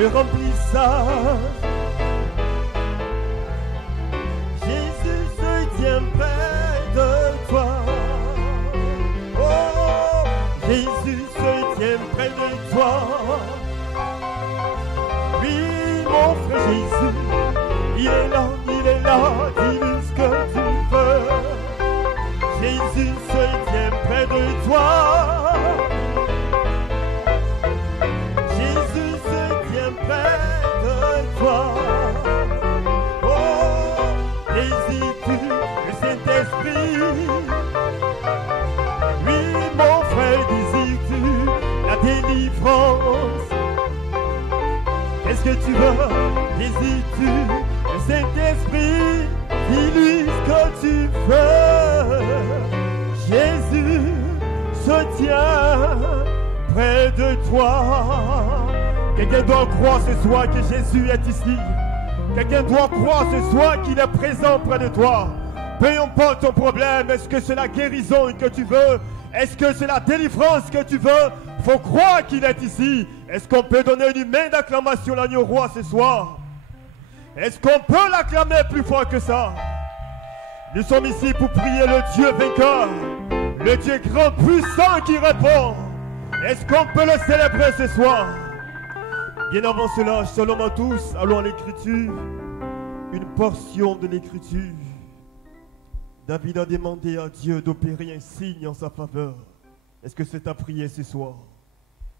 le remplissage. Jésus se tient près de toi. Oh, Jésus se tient près de toi. Oui, mon frère Jésus, il est là, dis-lui ce que tu veux. Jésus se tient près de toi. Jésus se tient près de toi. Oh, désires-tu le Saint-Esprit? Oui, mon frère, désires-tu la délivrance? Qu'est-ce que tu veux? Désires-tu le Saint-Esprit? Dis-lui ce que tu veux. Jésus se tient près de toi. Quelqu'un doit croire ce soir que Jésus est ici. Quelqu'un doit croire ce soir qu'il est présent près de toi. Peu importe ton problème, est-ce que c'est la guérison que tu veux? Est-ce que c'est la délivrance que tu veux? Faut croire qu'il est ici. Est-ce qu'on peut donner une main d'acclamation à l'agneau roi ce soir? Est-ce qu'on peut l'acclamer plus fort que ça? Nous sommes ici pour prier le Dieu vainqueur, le Dieu grand puissant qui répond. Est-ce qu'on peut le célébrer ce soir? Bien avant cela, shalom à tous, allons à l'écriture, une portion de l'écriture. David a demandé à Dieu d'opérer un signe en sa faveur. Est-ce que c'est ta prière ce soir?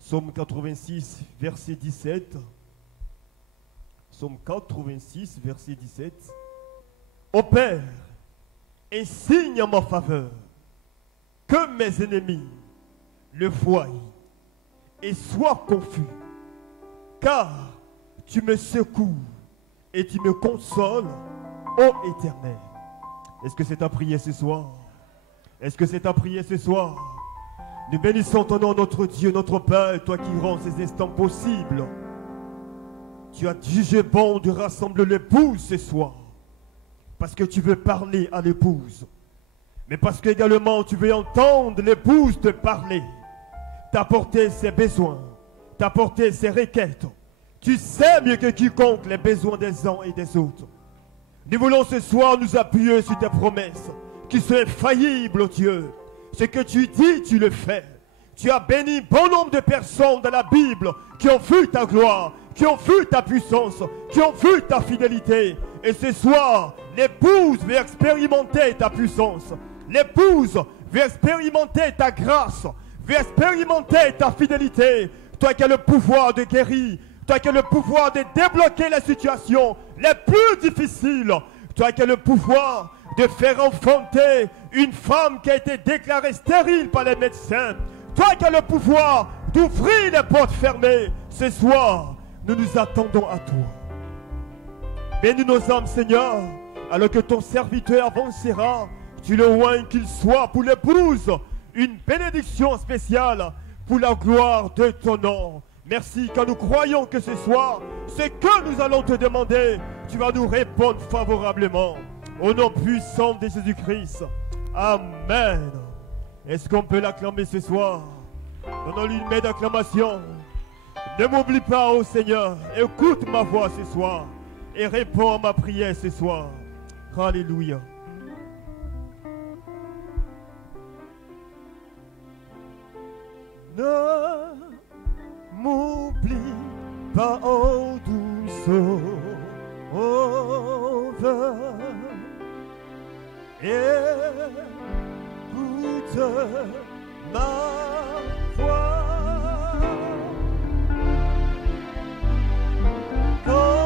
Psaume 86, verset 17. Psaume 86, verset 17. Opère un signe en ma faveur, que mes ennemis le voient et soient confus, car tu me secoues et tu me consoles, ô Éternel. Est-ce que c'est ta prière ce soir? Est-ce que c'est ta prière ce soir? Nous bénissons ton nom, notre Dieu, notre Père, toi qui rends ces instants possibles. Tu as jugé bon de rassembler l'épouse ce soir, parce que tu veux parler à l'épouse, mais parce que également tu veux entendre l'épouse te parler, t'apporter ses besoins, t'apporter ses requêtes. Tu sais mieux que quiconque les besoins des uns et des autres. Nous voulons ce soir nous appuyer sur tes promesses, qui sont infaillibles, oh Dieu. Ce que tu dis, tu le fais. Tu as béni bon nombre de personnes dans la Bible qui ont vu ta gloire, qui ont vu ta puissance, qui ont vu ta fidélité. Et ce soir, l'épouse veut expérimenter ta puissance. L'épouse veut expérimenter ta grâce, veut expérimenter ta fidélité. Toi qui as le pouvoir de guérir, toi qui as le pouvoir de débloquer les situations les plus difficiles, toi qui as le pouvoir de faire enfanter une femme qui a été déclarée stérile par les médecins, toi qui as le pouvoir d'ouvrir les portes fermées, ce soir, nous nous attendons à toi. Bénis nos âmes, Seigneur, alors que ton serviteur avancera. Tu le oins qu'il soit pour l'épouse, une bénédiction spéciale pour la gloire de ton nom. Merci, car nous croyons que ce soir, ce que nous allons te demander, tu vas nous répondre favorablement. Au nom puissant de Jésus-Christ. Amen. Est-ce qu'on peut l'acclamer ce soir? Donnons-lui une main d'acclamation. Ne m'oublie pas, ô Seigneur. Écoute ma voix ce soir et réponds à ma prière ce soir. Alléluia. Ne m'oublie pas, ô douce Sauveur. Écoute ma voix quand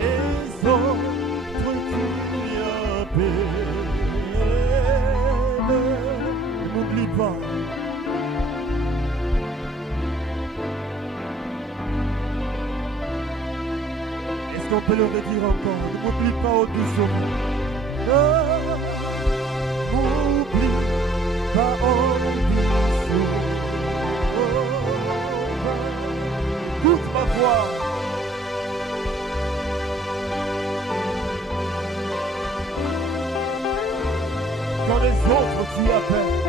les autres crient à peine. Ne m'oublie pas. Est-ce qu'on peut le redire encore? Ne m'oublie pas, ô doux Sauveur. Ne m'oublie pas, ô doux Sauveur. Écoute ma voix. Quand les autres tu appelles.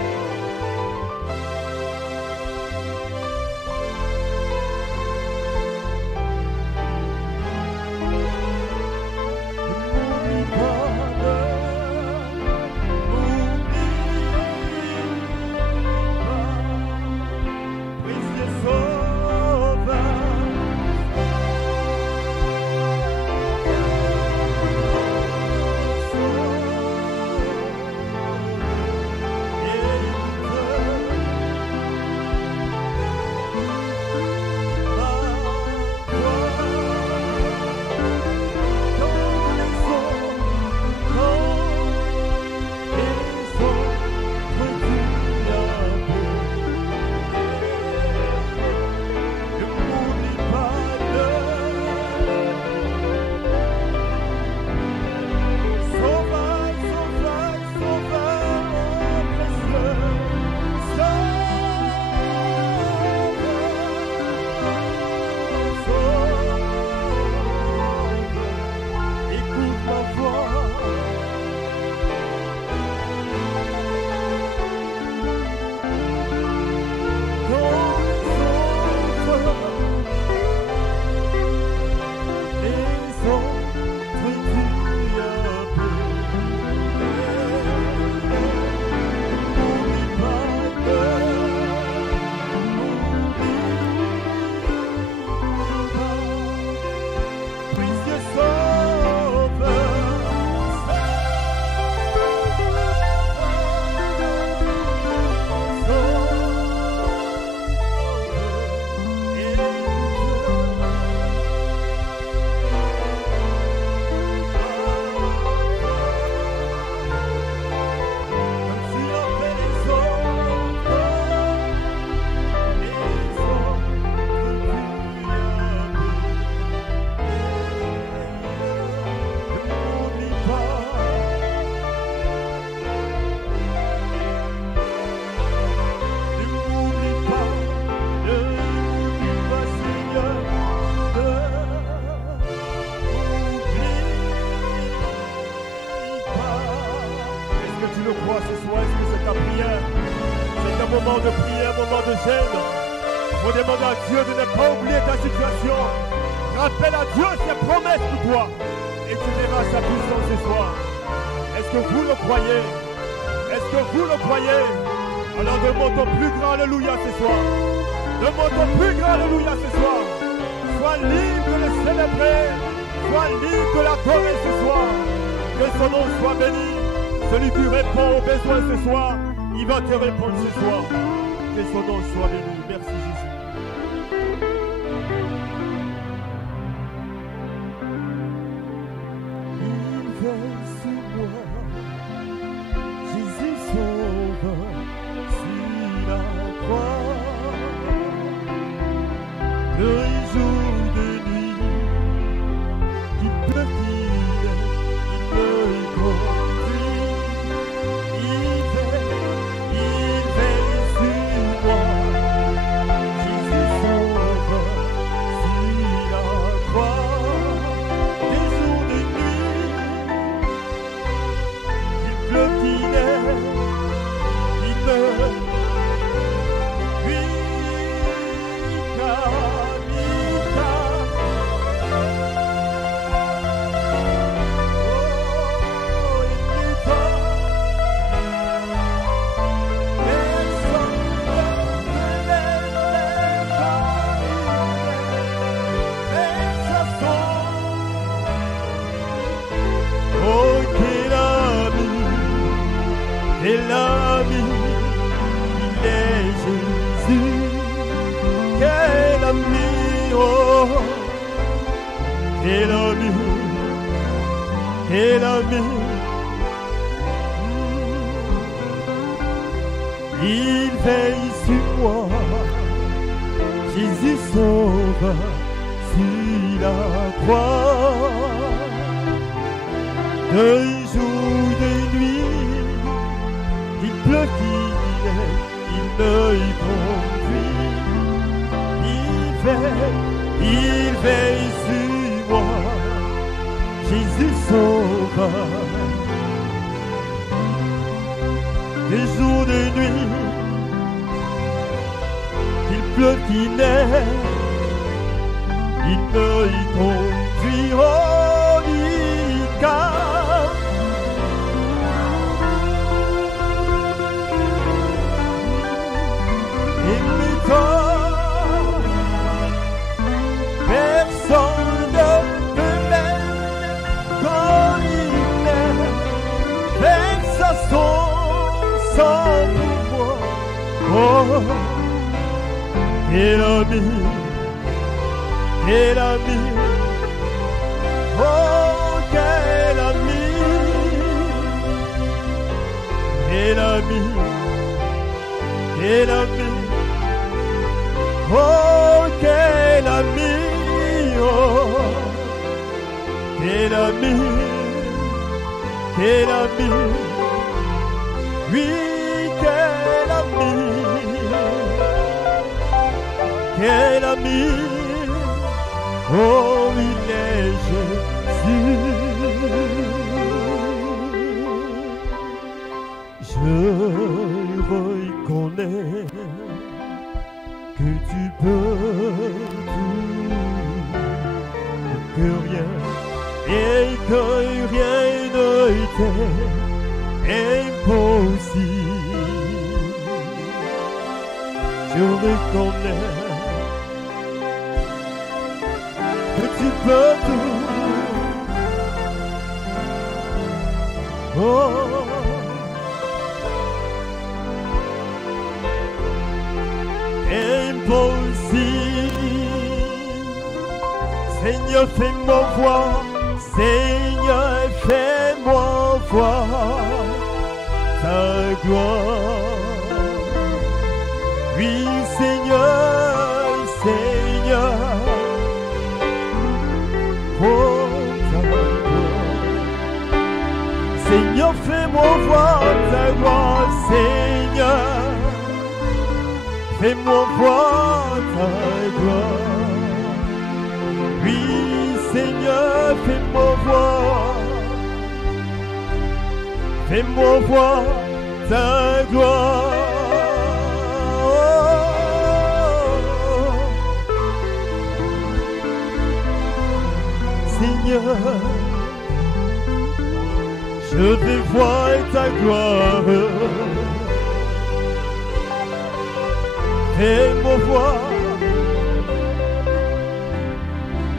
le crois ce soir, est-ce que c'est ta prière? C'est un moment de prière, un moment de gêne. Pour demander à Dieu de ne pas oublier ta situation. Rappelle à Dieu ses promesses pour toi. Et tu verras sa puissance ce soir. Est-ce que vous le croyez? Est-ce que vous le croyez? Alors demande ton plus grand alléluia ce soir. Demande ton plus grand alléluia ce soir. Sois libre de le célébrer. Sois libre de l'adorer ce soir. Que son nom soit béni. Celui qui répond aux besoins ce soir, il va te répondre ce soir. Que son nom soit béni. Merci Jésus. Il veille sur moi. Jésus sauve sur la croix. De jour, de nuit, qu'il pleuve, il me conduit. Il veille sur moi. Jésus sauve sur la croix. Des jours de nuit, qu'il pleuve, qu'il neige, il me quel ami, il est Jésus, quel ami, oh, quel ami, quel ami. Il veille sur moi, Jésus sauve sur la croix, de jour, de nuit. Il pleut, il me conduit. Il veille sur moi. Jésus sauve. Des jours de nuit, il pleut, il neige, il me conduit. Oh, il calme. Personne ne peut m'aimer quand il est. Faire sa sans moi. Oh, quel ami, quel ami. Oh, quel ami, quel ami, quel ami. Oh, quel ami, oh, quel ami, quel ami, oui, quel ami, quel ami, oh, il est Jésus. Je reconnais que tu peux tout, que rien et que rien ne t'est impossible. Je reconnais que tu peux tout. Oh, impossible. Seigneur, fais-moi voir. Seigneur, fais-moi voir ta gloire. Oui, Seigneur, Seigneur, oh ta gloire. Seigneur, fais-moi voir ta gloire. Seigneur, fais-moi voir ta gloire. Oui, Seigneur, fais-moi voir. Fais-moi voir ta gloire. Seigneur, je vais voir ta gloire. Fais-moi voir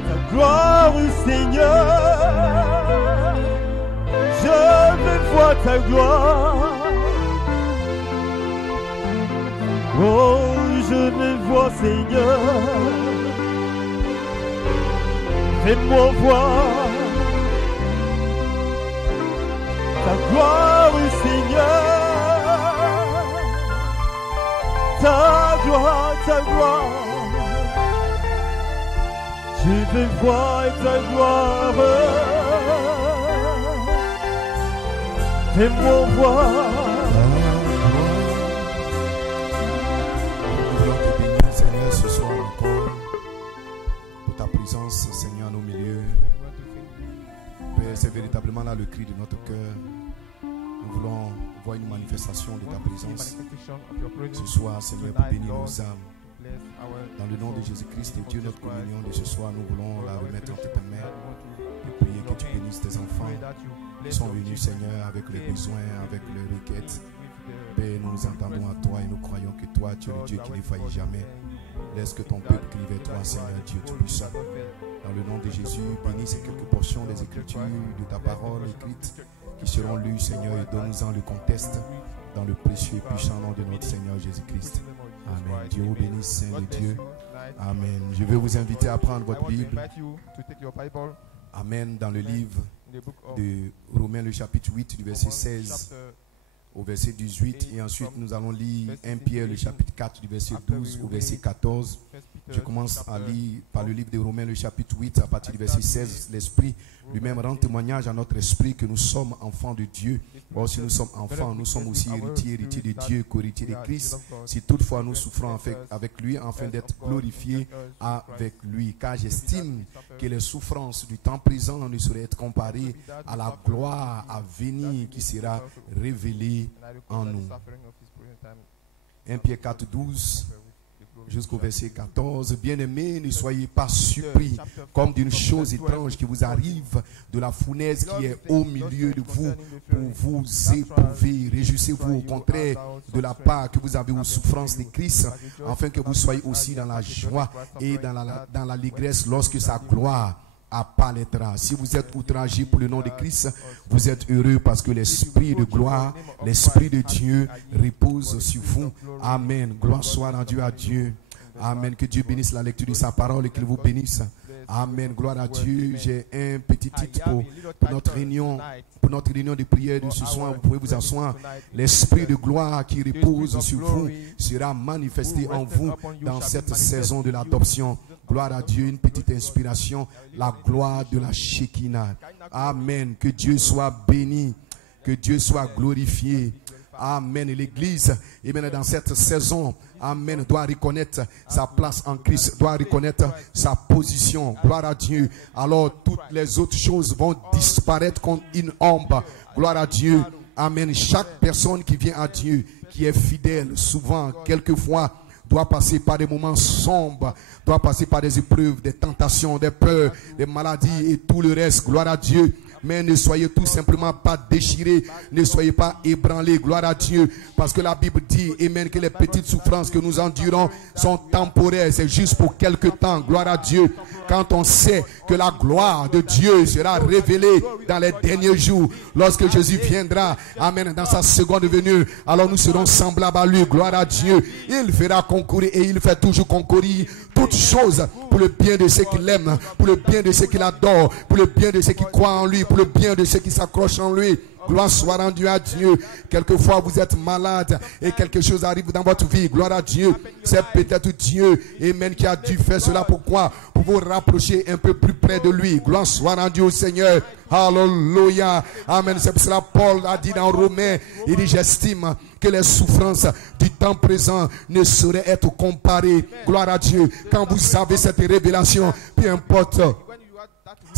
ta gloire, Seigneur. Je veux voir ta gloire. Oh, je veux voir, Seigneur. Fais-moi voir ta gloire, Seigneur. Ta gloire, ta gloire. Je veux voir ta gloire. Fais-moi voir. Nous voulons te bénir, Seigneur, ce soir encore pour ta présence, Seigneur, à nos milieux. Père, c'est véritablement là le cri de notre cœur. Nous voulons voir une manifestation de ta présence ce soir, Seigneur, pour bénir nos âmes. Dans le nom de Jésus-Christ, Dieu, notre communion de ce soir, nous voulons la remettre entre tes mains et prier que tu bénisses tes enfants. Ils sont venus, Seigneur, avec les besoins, avec les requêtes. Père, nous nous entendons à toi et nous croyons que toi, tu es le Dieu qui ne faillit jamais. Laisse que ton peuple crie vers toi, Seigneur Dieu Tout-Puissant. Dans le nom de Jésus, bénis ces quelques portions des Écritures, de ta parole écrite, qui seront lues, Seigneur, et donne-nous-en le contexte, dans le précieux et puissant nom de notre Seigneur Jésus-Christ. Amen. Dieu vous bénisse, Saint de Dieu. Amen. Je vais vous inviter à prendre votre Bible. Amen. Dans le livre de Romains, le chapitre 8, du verset 16 au verset 18. Et ensuite, nous allons lire 1 Pierre, le chapitre 4, du verset 12 au verset 14. Je commence à lire par le livre de Romains, le chapitre 8, à partir du verset 16. L'Esprit lui-même rend témoignage à notre esprit que nous sommes enfants de Dieu. Or, si nous sommes enfants, nous sommes aussi héritiers de Dieu, co-héritiers de Christ. Si toutefois nous souffrons avec lui, afin d'être glorifiés avec lui. Car j'estime que les souffrances du temps présent ne sauraient être comparées à la gloire à venir qui sera révélée en nous. 1 Pierre 4, 12 jusqu'au verset 14. Bien-aimés, ne soyez pas surpris comme d'une chose étrange qui vous arrive de la fournaise qui est au milieu de vous pour vous éprouver. Réjouissez-vous au contraire de la part que vous avez aux souffrances de Christ, afin que vous soyez aussi dans la joie et dans l'allégresse lorsque sa gloire apparaîtra. Si vous êtes outragés pour le nom de Christ, vous êtes heureux parce que l'Esprit de gloire, l'Esprit de Dieu repose sur vous. Amen. Gloire soit rendue à Dieu. Amen. Que Dieu bénisse la lecture de sa parole et qu'il vous bénisse. Amen. Gloire à Dieu. J'ai un petit titre pour notre réunion. Pour notre réunion de prière de ce soir, vous pouvez vous asseoir. L'Esprit de gloire qui repose sur vous sera manifesté en vous dans cette saison de l'adoption. Gloire à Dieu, une petite inspiration, la gloire de la Shekinah. Amen. Que Dieu soit béni, que Dieu soit glorifié. Amen. Et l'Église, et bien dans cette saison, amen, doit reconnaître sa place en Christ, doit reconnaître sa position. Gloire à Dieu. Alors toutes les autres choses vont disparaître comme une ombre. Gloire à Dieu. Amen. Chaque personne qui vient à Dieu, qui est fidèle, souvent, quelquefois, doit passer par des moments sombres, doit passer par des épreuves, des tentations, des peurs, des maladies et tout le reste. Gloire à Dieu. Mais ne soyez tout simplement pas déchirés, ne soyez pas ébranlés, gloire à Dieu, parce que la Bible dit, amen, que les petites souffrances que nous endurons sont temporaires, c'est juste pour quelque temps, gloire à Dieu. Quand on sait que la gloire de Dieu sera révélée dans les derniers jours, lorsque Jésus viendra, amen, dans sa seconde venue, alors nous serons semblables à lui, gloire à Dieu. Il fera concourir et il fait toujours concourir toutes choses pour le bien de ceux qui l'aiment, pour le bien de ceux qui l'adorent, pour le bien de ceux qui croient en lui, pour le bien de ceux qui s'accrochent en lui. Gloire soit rendue à Dieu. Quelquefois vous êtes malade et quelque chose arrive dans votre vie. Gloire à Dieu. C'est peut-être Dieu, amen, qui a dû faire cela. Pourquoi? Pour vous rapprocher un peu plus près de lui. Gloire soit rendue au Seigneur. Alléluia. Amen. C'est pour cela Paul a dit dans Romains, il dit, j'estime que les souffrances du temps présent ne sauraient être comparées. Gloire à Dieu. Quand vous avez cette révélation, peu importe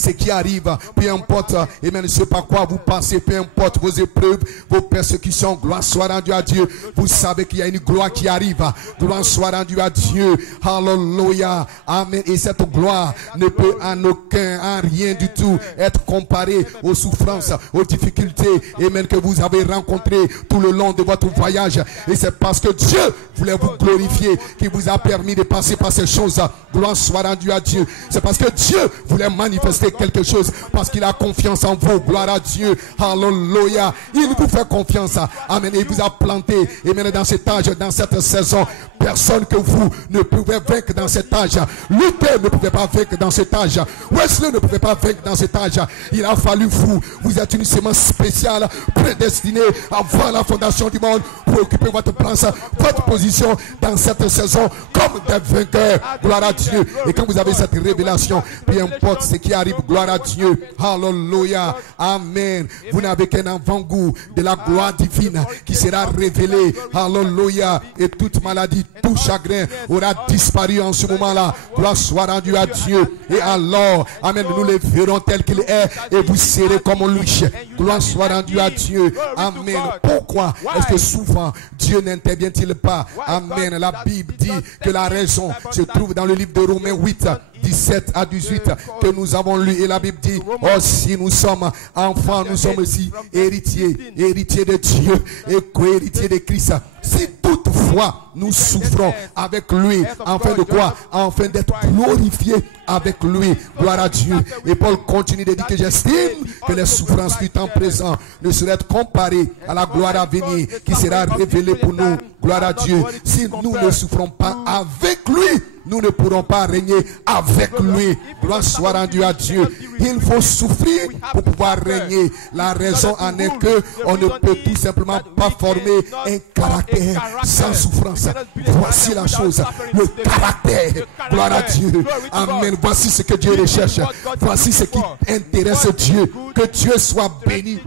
ce qui arrive, peu importe, amen, ce par quoi vous passez, peu importe vos épreuves, vos persécutions, gloire soit rendue à Dieu. Vous savez qu'il y a une gloire qui arrive. Gloire soit rendue à Dieu. Hallelujah. Amen. Et cette gloire ne peut en rien du tout être comparée aux souffrances, aux difficultés, amen, que vous avez rencontrées tout le long de votre voyage. Et c'est parce que Dieu voulait vous glorifier qui vous a permis de passer par ces choses. Gloire soit rendue à Dieu. C'est parce que Dieu voulait manifester quelque chose, parce qu'il a confiance en vous. Gloire à Dieu. Hallelujah. Il vous fait confiance. Amen. Il vous a planté, amen, dans cet âge, dans cette saison. Personne que vous ne pouvez vaincre dans cet âge. Luther ne pouvait pas vaincre dans cet âge. Wesley ne pouvait pas vaincre dans cet âge. Il a fallu vous. Vous êtes une semence spéciale, prédestinée avant la fondation du monde pour occuper votre place, votre position dans cette saison comme des vainqueurs. Gloire à Dieu. Et quand vous avez cette révélation, peu importe ce qui arrive, gloire à Dieu. Hallelujah. Amen. Vous n'avez qu'un avant-goût de la gloire divine qui sera révélée. Hallelujah. Et toute maladie, tout chagrin aura disparu en ce moment-là. Gloire soit rendue à Dieu. Et alors, amen, nous le verrons tel qu'il est et vous serez comme lui. Gloire soit rendue à Dieu. Amen. Pourquoi est-ce que souvent Dieu n'intervient-il pas? Amen. La Bible dit que la raison se trouve dans le livre de Romains 8. 17 à 18 que nous avons lu, et la Bible dit: oh, si nous sommes enfants, nous sommes aussi héritiers de Dieu et co-héritiers de Christ. Si toutefois nous souffrons avec lui, afin de quoi? Afin d'être glorifiés avec lui. Gloire à Dieu. Et Paul continue de dire que j'estime que les souffrances du temps présent ne seraient comparées à la gloire à venir qui sera révélée pour nous. Gloire à Dieu. Si nous ne souffrons pas avec lui, nous ne pourrons pas régner avec lui. Gloire soit rendue à Dieu. Il faut souffrir pour pouvoir régner. La raison en est que on ne peut tout simplement pas former un caractère sans souffrance. Voici la chose, le caractère. Gloire à Dieu. Amen. Voici ce que Dieu recherche. Voici ce qui intéresse Dieu. Que Dieu soit béni.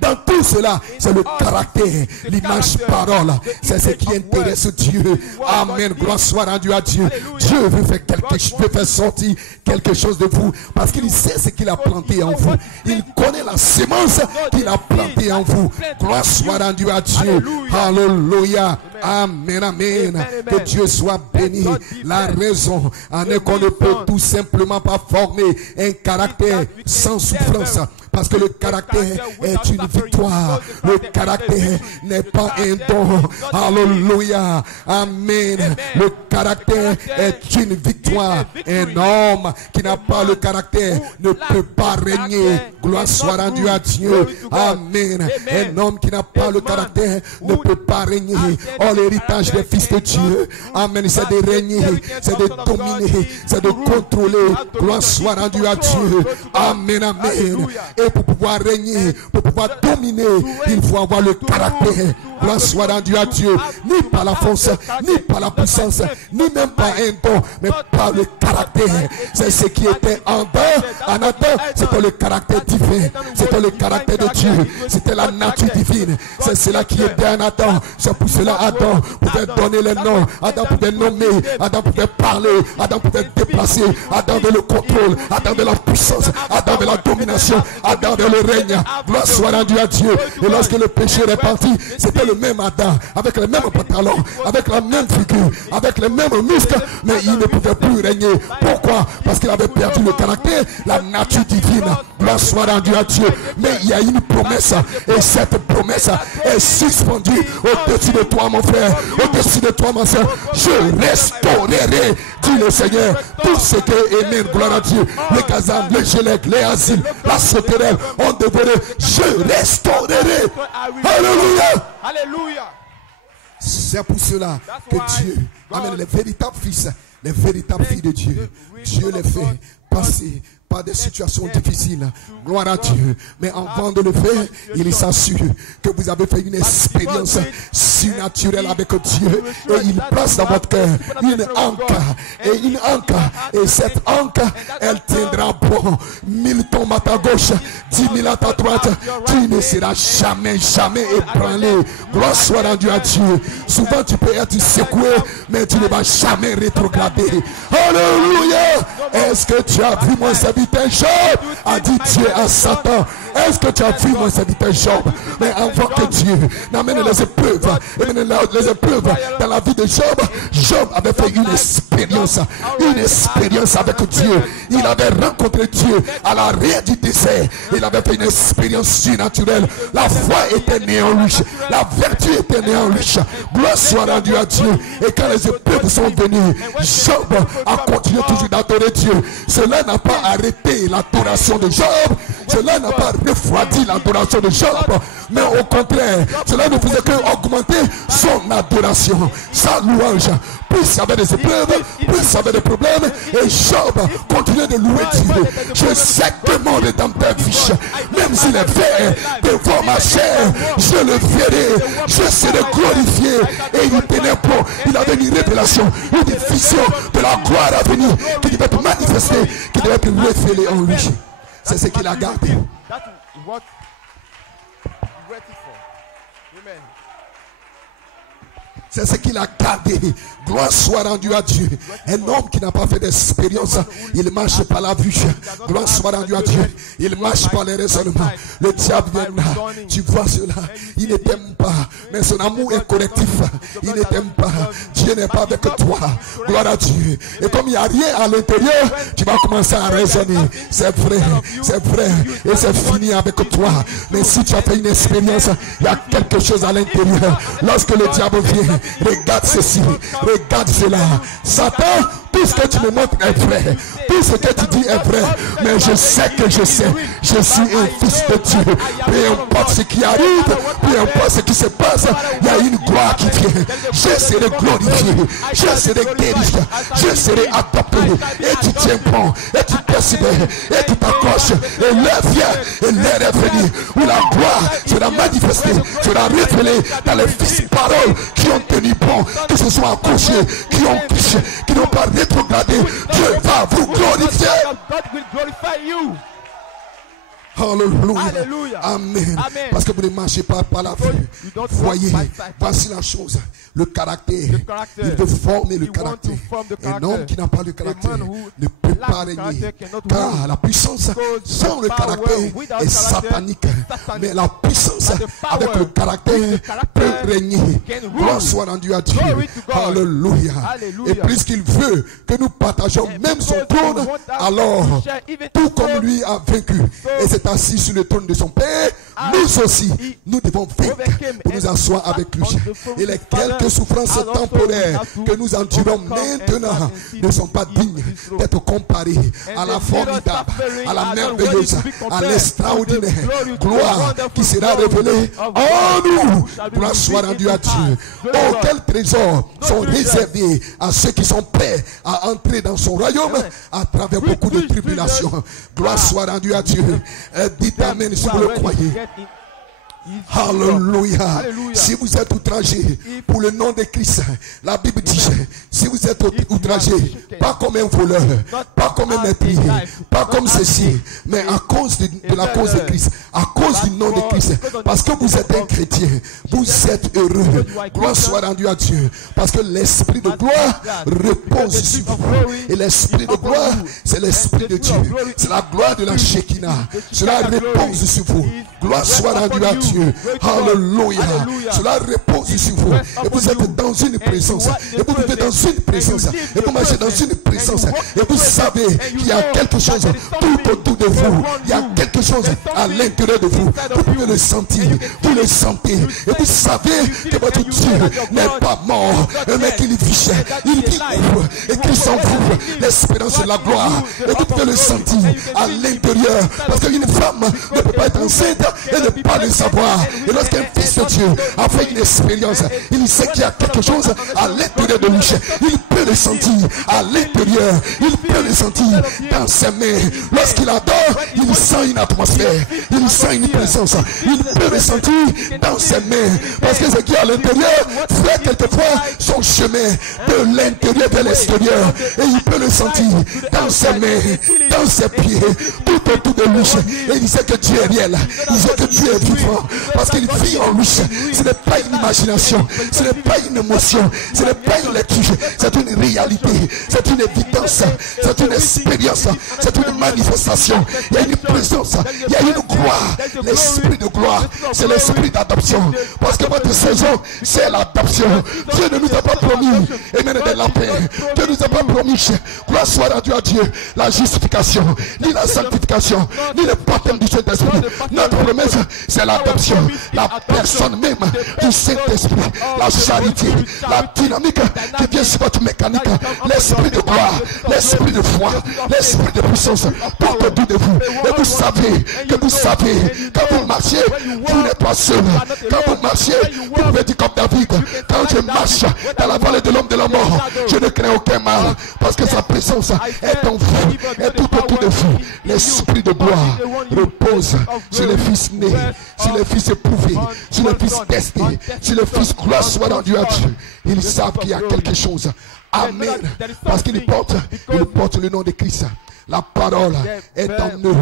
Dans tout cela, c'est le caractère, l'image parole. C'est ce qui intéresse Dieu. Amen. Gloire soit rendue à Dieu. Dieu veut faire sortir quelque chose de vous parce qu'il sait ce qu'il a planté en vous. Il connaît la semence qu'il a plantée en vous. Gloire soit rendue à Dieu. Alléluia. Amen, amen. Que Dieu soit béni. La raison en est qu'on ne peut tout simplement pas former un caractère sans souffrance. Parce que le caractère est une victoire. Le caractère n'est pas un don. Alléluia. Amen. Le caractère est une victoire. Un homme qui n'a pas le caractère ne peut pas régner. Gloire soit rendue à Dieu. Amen. Un homme qui n'a pas le caractère ne peut pas régner. Oh, l'héritage des fils de Dieu. Amen. C'est de régner. C'est de dominer. C'est de contrôler. Gloire soit rendue à Dieu. Amen. Amen. Et pour pouvoir régner, pour pouvoir dominer, il faut avoir le caractère. Gloire soit rendue à Dieu. Ni par la force, ni par la puissance, ni même par un don, mais par le caractère. C'est ce qui était en Adam, c'était le caractère divin. C'était le caractère de Dieu. C'était la nature divine. C'est cela qui était en Adam. C'est pour cela Adam pouvait donner les noms. Adam pouvait nommer. Adam pouvait parler. Adam pouvait déplacer. Adam avait le contrôle. Adam avait la puissance. Adam avait la domination. Adam avait le règne. Gloire soit rendue à Dieu. Et lorsque le péché est parti, c'était le même Adam, avec les mêmes pantalons, avec la même figure, avec les mêmes muscles, mais il ne pouvait plus régner. Pourquoi? Parce qu'il avait perdu le caractère, la nature divine. Gloire soit rendue à Dieu. Mais il y a une promesse, et cette promesse est suspendue au-dessus de toi, mon frère, au-dessus de toi, ma soeur. Je restaurerai, dit le Seigneur, tout ce que amen, gloire à Dieu, les Kazan, les Gélèques, les asiles, la sauterelle ont dévoré. Je restaurerai. Alléluia. Alléluia. C'est pour cela que Dieu amène les véritables fils, les véritables filles de Dieu. Dieu les fait passer par des situations difficiles. Gloire à Dieu. Mais avant de le faire, il s'assure que vous avez fait une expérience surnaturel avec Dieu. Et il place dans votre cœur une anque. Et cette anque, elle tiendra bon. 1000 tombent à ta gauche, 10 000 à ta droite. Tu ne seras jamais ébranlé. Gloire soit rendue à Dieu. Souvent tu peux être secoué, mais tu ne vas jamais rétrograder. Alléluia. Est-ce que tu as vu mon serviteur Job? A dit Dieu à Satan. Est-ce que tu as vu mon serviteur Job? Mais avant que Dieu n'amène les épreuves dans la vie de Job, Job avait fait une expérience avec Dieu. Il avait rencontré Dieu à l'arrière du désert. Il avait fait une expérience surnaturelle. La foi était née en lui. La vertu était née en lui. Gloire soit rendue à Dieu. Et quand les épreuves sont venues, Job a continué toujours d'adorer Dieu. Cela n'a pas arrêté l'adoration de Job. Cela n'a pas refroidi l'adoration de Job. Mais au contraire, cela ne faisait qu'augmenter son adoration, sa louange. Plus il y avait des épreuves, plus il y avait des problèmes. Et Job continuait de louer Dieu. Je sais que mon rédempteur vit. Même s'il est fait devant ma chair, je le verrai. Je serai glorifié. Et il tenait bon. Il avait une révélation, une vision de la gloire à venir qui devait être manifestée, qui devait être révélée en lui. C'est ce qu'il a gardé. C'est ce qu'il a gardé. Gloire soit rendue à Dieu. Un homme qui n'a pas fait d'expérience, il marche par la vue. Gloire soit rendue à Dieu. Il marche par les raisonnements. Le diable vient là. Tu vois cela. Il ne t'aime pas. Mais son amour est correctif. Il ne t'aime pas. Dieu n'est pas avec toi. Gloire à Dieu. Et comme il n'y a rien à l'intérieur, tu vas commencer à raisonner. C'est vrai. C'est vrai. Et c'est fini avec toi. Mais si tu as fait une expérience, il y a quelque chose à l'intérieur. Lorsque le diable vient, regarde ceci. Regarde cela. Satan, tout ce que tu me montres est vrai. Tout ce que tu dis est vrai. Mais je sais que je sais. Je suis un fils de Dieu. Peu importe ce qui arrive, peu importe ce qui se passe, il y a une gloire qui vient. Je serai glorifié. Je serai guéri. Je serai adopté. Et tu tiens bon. Et tu persévères. Et tu t'accroches. Et l'heure vient. Et l'heure est venue. Où la gloire sera manifestée. Sera révélée dans les fils paroles qui ont tenu bon. Qui se sont accrochés. Qui ont crié. Qui n'ont pas rétrogradé. Dieu va vous glorifier. Alléluia. Amen. Parce que vous ne marchez pas par la vue. Voyez, voici la chose. Le caractère. Il veut former le caractère. Un homme qui n'a pas le caractère ne peut pas régner. Car la puissance sans le caractère est satanique. Mais la puissance avec le caractère peut régner. Gloire soit rendue à Dieu. Alléluia. Et puisqu'il veut que nous partageons même son trône, alors tout comme lui a vaincu et s'est assis sur le trône de son Père, nous aussi, nous devons vaincre pour nous asseoir avec lui. Et les quelques souffrances temporaires que nous endurons maintenant ne sont pas dignes d'être comparées à la formidable, à la merveilleuse, à l'extraordinaire gloire qui sera révélée en nous. Gloire soit rendue à Dieu. Oh, quels trésors sont réservés à ceux qui sont prêts à entrer dans son royaume à travers beaucoup de tribulations. Gloire soit rendue à Dieu. Dites amen si vous le croyez. Alléluia. Si vous êtes outragé pour le nom de Christ, la Bible dit, si vous êtes outragé, pas comme un voleur, pas comme un meurtrier, pas comme ceci, mais à cause de la cause de Christ, à cause du nom de Christ, parce que vous êtes un chrétien, vous êtes heureux. Gloire soit rendue à Dieu, parce que l'esprit de gloire repose sur vous. Et l'esprit de gloire, c'est l'esprit de Dieu. C'est la gloire de la Shekinah. Cela repose sur vous. Gloire soit rendue à Dieu. Alléluia. Cela repose sur vous. Et vous êtes dans une présence. Et vous vivez dans une présence. Et vous marchez dans une présence. Et vous savez qu'il y a quelque chose tout autour de vous. Il y a quelque chose à l'intérieur de vous. Vous pouvez le sentir. Vous le sentez. Et vous savez que votre Dieu n'est pas mort. Mais qu'il vit. Il vit et qu'il s'en vous l'espérance de la gloire. Et vous pouvez le sentir à l'intérieur. Parce qu'une femme ne peut pas être enceinte et ne pas le savoir. gloire. Et lorsqu'un fils de Dieu a fait une expérience, il sait qu'il y a quelque chose à l'intérieur de lui. Il peut le sentir à l'intérieur. Il peut le sentir dans ses mains. Lorsqu'il adore, il sent une atmosphère. Il sent une présence. Il peut le sentir dans ses mains. Parce que ce qui est à l'intérieur fait quelquefois son chemin de l'intérieur vers l'extérieur. Et il peut le sentir dans ses mains, dans ses pieds, tout autour de lui. Et il sait que Dieu est réel. Il sait que Dieu est vivant. Parce qu'il vit en lui. Ce n'est pas une imagination. Ce n'est pas une émotion. Ce n'est pas une lecture. C'est une réalité. C'est une évidence. C'est une expérience. C'est une manifestation. Il y a une présence. Il y a une gloire. L'esprit de gloire, c'est l'esprit d'adoption. Parce que votre saison, c'est l'adoption. Dieu ne nous a pas promis et même de la paix. Dieu ne nous a pas promis, gloire soit rendue à Dieu, la justification, ni la sanctification, ni le baptême du Saint-Esprit. Notre promesse, c'est l'adoption. La personne même du Saint-Esprit, la charité, la dynamique qui vient sur votre mécanique, l'esprit de gloire, l'esprit de foi, l'esprit de puissance, tout autour de vous. Et vous savez, quand vous marchez, vous n'êtes pas seul. Quand vous marchez, vous pouvez dire comme David, quand je marche dans la vallée de l'homme de la mort, je ne crains aucun mal, parce que sa présence est en vous, et tout autour de vous. L'esprit de gloire repose sur les fils nés, sur les fils éprouvés, sur les fils testés, sur les fils gloire soit rendue à Dieu. Ils savent qu'il y a quelque chose. Amen. Parce qu'ils portent le nom de Christ. La parole est en eux.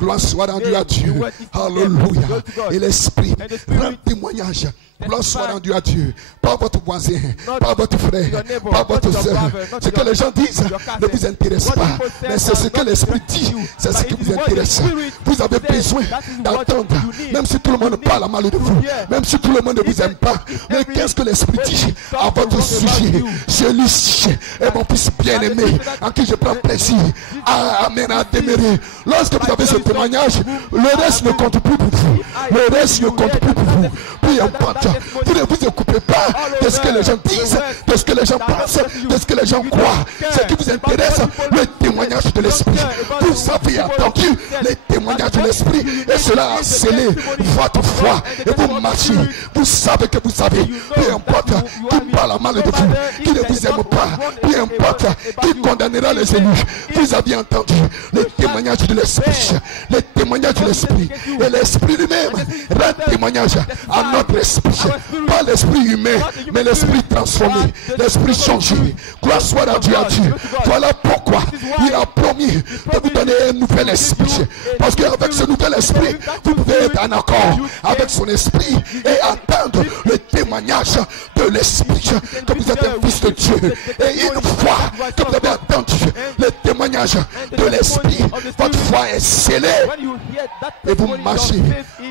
Gloire soit rendue à Dieu. Alléluia. Et l'esprit rend témoignage. Gloire soit rendue à Dieu. Pas votre voisin, pas votre frère, pas votre soeur. Ce que les gens disent ne vous intéresse pas. Mais c'est ce que l'esprit dit. C'est ce qui vous intéresse. Vous avez besoin d'attendre. Même si tout le monde parle mal de vous. Même si tout le monde ne vous aime pas. Mais qu'est-ce que l'esprit dit à votre sujet? Celui-ci est mon fils bien-aimé en qui je prends plaisir. Amen, à demeurer. Lorsque vous avez ce témoignage, le reste ne compte plus pour vous. Le reste ne compte plus pour vous. Peu importe. Vous ne vous occupez pas de ce que les gens disent, de ce que les gens pensent, de ce que les gens croient. Ce qui vous intéresse, le témoignage de l'esprit. Vous avez attendu les témoignages de l'esprit et cela a scellé votre foi. Et vous marchez. Vous savez que vous savez. Peu importe qui parle mal de vous, qui ne vous aime pas, peu importe qui condamnera les élus. Vous avez entendu les témoignages de l'esprit. Les témoignages de l'esprit. Et l'esprit lui-même rend témoignage à notre esprit. Pas l'esprit humain, mais l'esprit transformé, l'esprit changé. Gloire soit rendue à Dieu. Voilà pourquoi il a promis de vous donner un nouvel esprit. Parce qu'avec ce nouvel esprit, vous pouvez être en accord avec son esprit et attendre le témoignage de l'esprit que vous êtes un fils de Dieu. Et une fois que vous avez entendu le témoignage de l'esprit, votre foi est scellée et vous marchez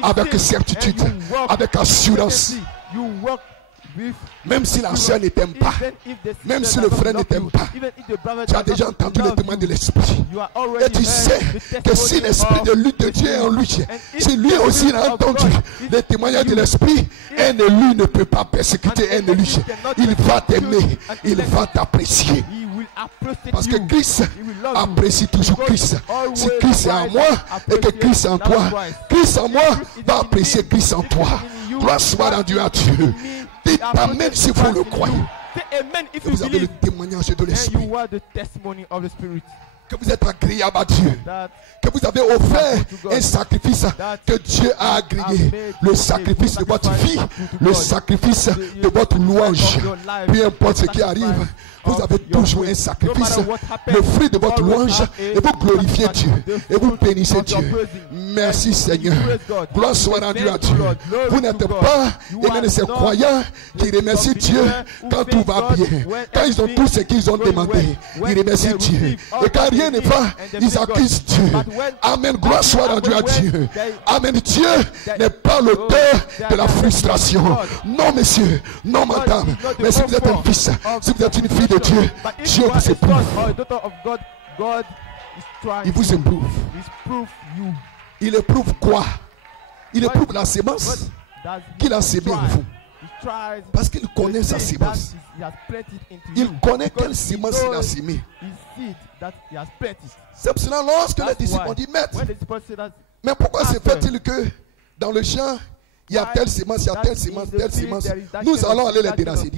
avec certitude, avec assurance. Même si la soeur ne t'aime pas, même si le frère ne t'aime pas, tu as déjà entendu le témoin de l'esprit. Et tu sais que si l'esprit de lui de Dieu est en lui, si lui aussi a entendu le témoignage de l'esprit, un élu ne peut pas persécuter un élu. Il va t'aimer, il va t'apprécier. Parce que Christ apprécie toujours Christ. Si Christ est en moi et que Christ est en toi, Christ en moi va apprécier Christ en toi. Gloire soit rendue à Dieu. Dites amen si vous le croyez. Que vous avez le témoignage de l'esprit. Que vous êtes agréable à Dieu. Que vous avez offert un sacrifice que Dieu a agréé. Le sacrifice de votre vie. Le sacrifice de votre louange. Peu importe ce qui arrive, vous avez toujours un sacrifice. Le fruit de votre louange. Et vous glorifiez Dieu. Et vous bénissez Dieu. Merci Seigneur. Gloire soit rendue à Dieu. Vous n'êtes pas l'un de ces croyants qui remercient Dieu quand tout va bien. Quand ils ont tout ce qu'ils ont demandé, ils remercient Dieu. Et quand rien ne va, ils accusent Dieu. Amen. Gloire soit rendue à Dieu. Amen. Dieu n'est pas l'auteur de la frustration. Non, monsieur. Non, madame. Mais si vous êtes un fils, si vous êtes une fille de Dieu, Dieu vous éprouve. Il vous éprouve. Il éprouve quoi? Il éprouve la sémence qu'il a sémée en vous. Parce qu'il connaît sa sémence. Il connaît quelle sémence il a sémée. C'est pour cela lorsque les disciples ont dit, Maître, mais pourquoi se fait-il que dans le champ, Il y a telle sémence, il y a telle sémence, telle sémence. Nous allons aller les déranger.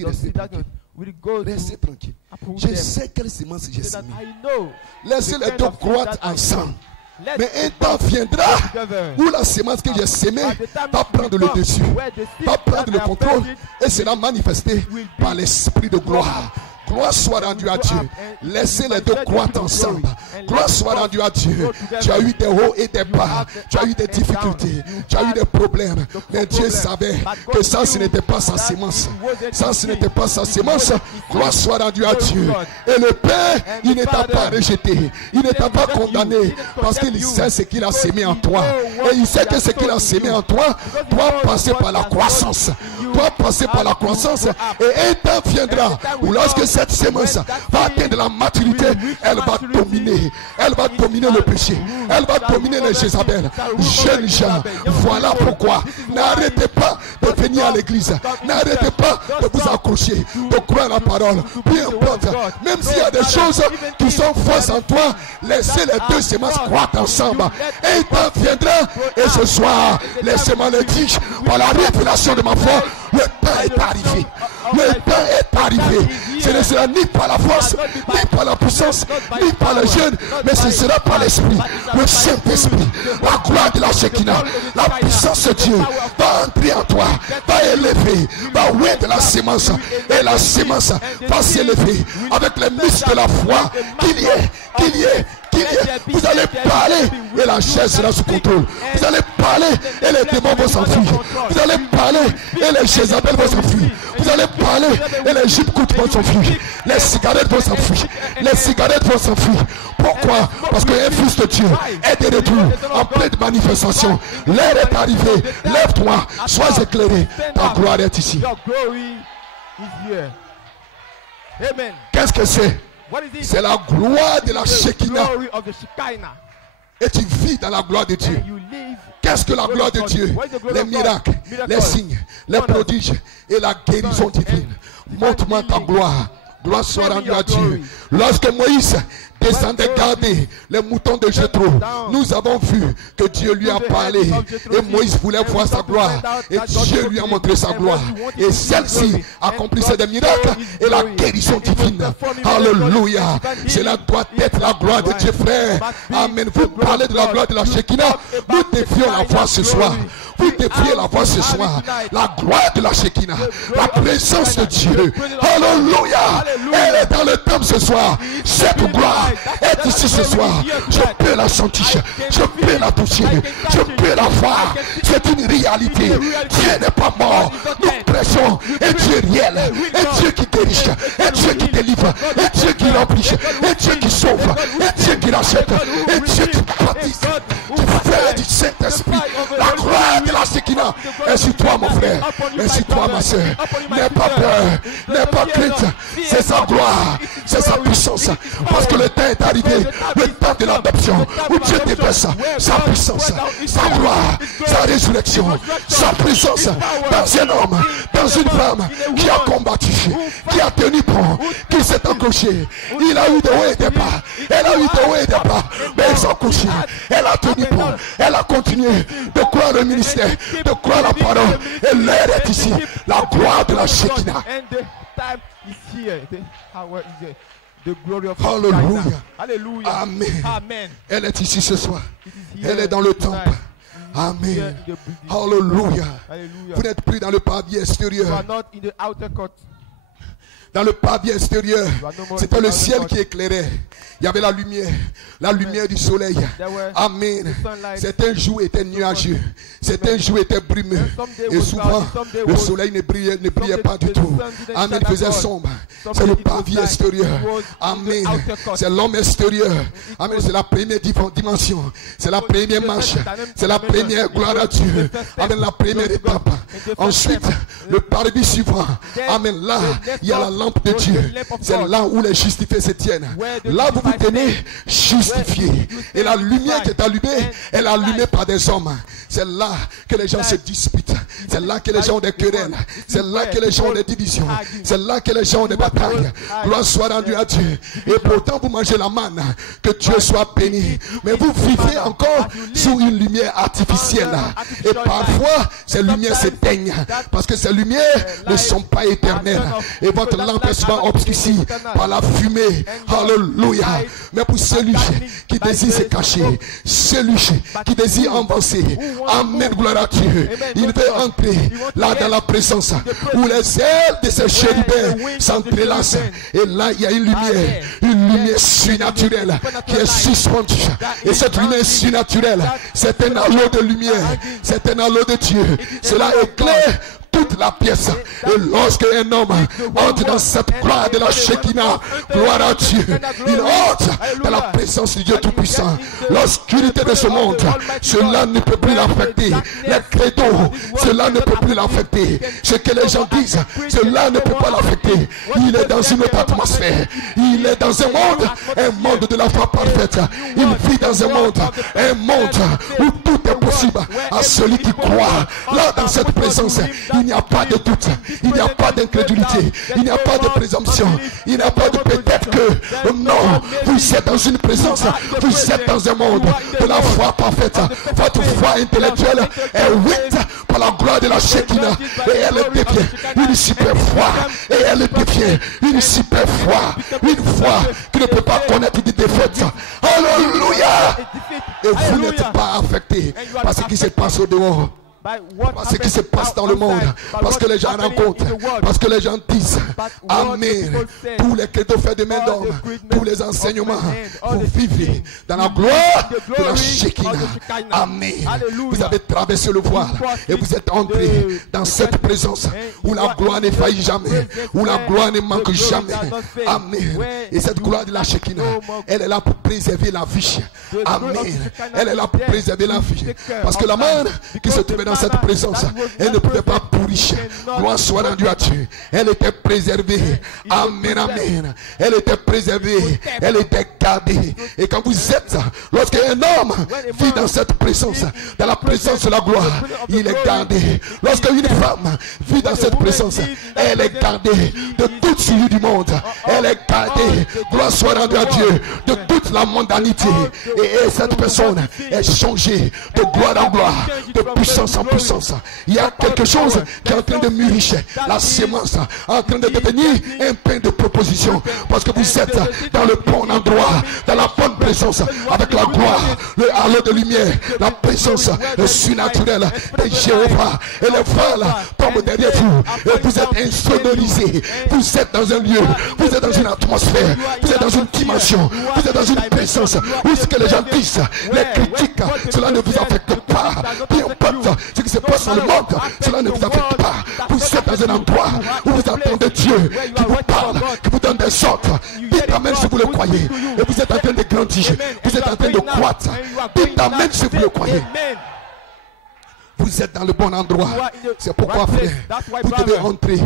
Restez tranquille. Je sais quelle sémence j'ai semé. Laissez les deux croître ensemble. Mais un temps viendra où la sémence que j'ai sémée va prendre le dessus, va prendre le contrôle et sera manifestée par l'esprit de gloire. Gloire soit rendue à Dieu. Laissez les deux croître ensemble. Gloire soit rendue à Dieu. Tu as eu des hauts et des bas. Tu as eu des difficultés. Tu as eu des problèmes. Mais Dieu savait que ça, ce n'était pas sa sémence. Ça, ce n'était pas sa sémence. Gloire soit rendue à Dieu. Et le Père, il ne t'a pas rejeté. Il ne t'a pas condamné. Parce qu'il sait ce qu'il a sémé en toi. Et il sait que ce qu'il a sémé en toi doit passer par la croissance. Doit passer par la croissance. Et un temps viendra où lorsque cette sémence va atteindre la maturité, elle va dominer. Elle va dominer le péché. Elle va dominer les Jézabel. Jeunes gens, voilà pourquoi. N'arrêtez pas de venir à l'église. N'arrêtez pas de vous accrocher, de croire la parole. Peu importe. Même s'il y a des choses qui sont fausses en toi, laissez les deux sémences croître ensemble. Et un temps viendra, et ce soir, laissez-moi le dire, par la révélation de ma foi, le temps est arrivé. Le temps est arrivé. Ce ne sera ni par la force, ni par la puissance, ni par le jeûne, mais ce sera par l'esprit, le Saint-Esprit, la gloire de la Shekinah, la puissance de Dieu va entrer en toi, va élever, va ouer de la sémence, et la sémence va s'élever avec les muscles de la foi. Qu'il y ait. Vous allez parler et la chair sera sous contrôle. Vous allez parler et les démons vont s'enfuir. Vous allez parler et les Jézabel vont s'enfuir. Vous allez parler et les gipcoutes vont s'enfuir. Les cigarettes vont s'enfuir. Les cigarettes vont s'enfuir. Pourquoi? Parce qu'un fils de Dieu est de retour en pleine manifestation. L'heure est arrivée. Lève-toi, sois éclairé. Ta gloire est ici. Qu'est-ce que c'est? C'est la gloire de la Shekinah. Et tu vis dans la gloire de Dieu. Qu'est-ce que la gloire de Dieu? Les miracles, les signes, les prodiges et la guérison divine. Montre-moi ta gloire. Gloire soit rendue à Dieu. Lorsque Moïse descendait garder les moutons de Jéthro, nous avons vu que Dieu lui a parlé et Moïse voulait voir sa gloire et Dieu lui a montré sa gloire et celle-ci accomplissait des miracles et la guérison divine. Alléluia. Cela doit être la gloire de Dieu, frère. Amen. Vous parlez de la gloire de la Shekinah, nous devions la voir ce soir. Vous deviez la voir ce soir. La gloire de la Shekinah, la présence de Dieu. Alléluia. Elle est dans le temple ce soir. Cette gloire est ici ce soir. Je peux la sentir, je peux la toucher, je peux la voir. C'est une réalité. Dieu n'est pas mort. Nous prêchons un Dieu réel, un Dieu qui dirige, un Dieu qui délivre, un Dieu qui remplit, un Dieu qui sauve, un Dieu qui rachète, un Dieu qui baptise du feu du Saint-Esprit. La gloire de la Shekinah est sur toi, mon frère, est sur toi, ma soeur. N'aie pas peur, n'aie pas crainte. C'est sa gloire, c'est sa puissance. Parce que le temps est arrivé, le temps de l'adoption, où Dieu déverse sa puissance, sa gloire, sa résurrection, sa présence dans un homme, dans une femme qui a combattu, qui a tenu bon, qui s'est accroché. Il a eu des hauts et des bas, elle a eu des hauts et des bas, mais ils sont couchés. Elle a tenu bon, elle a continué de croire le ministère, de croire la parole, et l'heure est ici, la gloire de la Shekinah. Alléluia. Amen. Elle est ici ce soir. Elle est dans le temple. Amen. Alléluia. Vous n'êtes plus dans le pavillon extérieur. Dans le pavillon extérieur, c'était le ciel qui éclairait. Il y avait la lumière du soleil. Amen. Certains jours étaient nuageux, certains jours étaient brumeux. Et souvent, le soleil ne brillait pas du tout. Amen. Il faisait sombre. C'est le pavillon extérieur. Amen. C'est l'homme extérieur. Amen. C'est la première dimension. C'est la première marche. C'est la première gloire à Dieu. Amen. La première étape. Ensuite, le parvis suivant. Amen. Là, il y a la lampe de Dieu. C'est là où les justifiés se tiennent. Là, vous vous tenez justifié. Et la lumière qui est allumée, elle est allumée par des hommes. C'est là que les gens se disputent. C'est là que les gens ont des querelles. C'est là que les gens ont des divisions. C'est là que les gens ont des batailles. Gloire soit rendue à Dieu. Et pourtant vous mangez la manne. Que Dieu soit béni. Mais vous vivez encore sous une lumière artificielle. Et parfois ces lumières s'éteignent. Parce que ces lumières ne sont pas éternelles. Et votre lampe est souvent obscurcie par la fumée. Alléluia. Mais pour celui qui désire se cacher, celui qui désire avancer, amen, gloire à Dieu, il veut entrer là dans la présence où les ailes de ces chérubins s'entrelacent. Et là il y a une lumière surnaturelle qui est suspendue. Et cette lumière surnaturelle, c'est un halo de lumière, c'est un halo de Dieu. Cela éclaire toute la pièce. Et lorsque un homme entre dans cette gloire de la Shekinah, gloire à Dieu, il entre dans la présence du Dieu Tout-Puissant. L'obscurité de ce monde, cela ne peut plus l'affecter. Les credos, cela ne peut plus l'affecter. Ce que les gens disent, cela ne peut pas l'affecter. Il est dans une autre atmosphère. Il est dans un monde de la foi parfaite. Il vit dans un monde où tout est possible à celui qui croit. Là, dans cette présence, il n'y a pas de doute, il n'y a pas d'incrédulité, il n'y a pas de présomption, il n'y a pas de peut-être que. Non, vous êtes dans une présence, vous êtes dans un monde de la foi parfaite. Votre foi intellectuelle est ouïe par la gloire de la Shekinah et elle devient une super foi. Et elle devient une super foi, une foi qui ne peut pas connaître de défaite. Alléluia! Et vous n'êtes pas affecté par ce qui se passe au dehors. Parce ce qui se passe dans le monde, parce que les gens rencontrent, parce que les gens disent amen. Tous les credos faits de main d'homme, tous les enseignements, vous vivez dans la gloire de la Shekinah. Amen. Vous avez traversé le voile et vous êtes entrés dans cette présence où la gloire ne faillit jamais, où la gloire ne manque jamais. Amen. Et cette gloire de la Shekinah, elle est là pour préserver la vie. Amen. Elle est là pour préserver la vie. Parce que la manne qui se trouvait dans cette présence, elle ne pouvait pas pourrir. Gloire soit rendue à Dieu. Elle était préservée. Amen, amen. Elle était préservée. Elle était gardée. Et quand vous êtes, lorsqu'un homme vit dans cette présence, dans la présence de la gloire, il est gardé. Lorsqu'une femme vit dans cette présence, elle est gardée de toute souillure du monde. Elle est gardée. Gloire soit rendue à Dieu de toute la mondanité. Et cette personne est changée de gloire en gloire, de puissance en puissance. Il y a quelque chose qui est en train de mûrir, la sémence en train de devenir un pain de proposition, parce que vous êtes dans le bon endroit, dans la bonne présence, avec la gloire, le halo de lumière, la présence surnaturelle de Jéhovah. Et les voiles tombent derrière vous et vous êtes insonorisés. Vous êtes dans un lieu, vous êtes dans une atmosphère, vous êtes dans une dimension, vous êtes dans une présence où ce que les gens disent, les critiques, cela ne vous affecte pas. Peu importe ce qui se passe dans le monde, cela ne vous affecte pas. Vous êtes dans un endroit où vous attendez Dieu qui vous parle, qui vous donne des ordres. Dites amen si vous le croyez. Et vous êtes en train de grandir, vous êtes en train de croître. Dites amen si vous le croyez. Vous êtes dans le bon endroit. C'est pourquoi, frère, vous devez entrer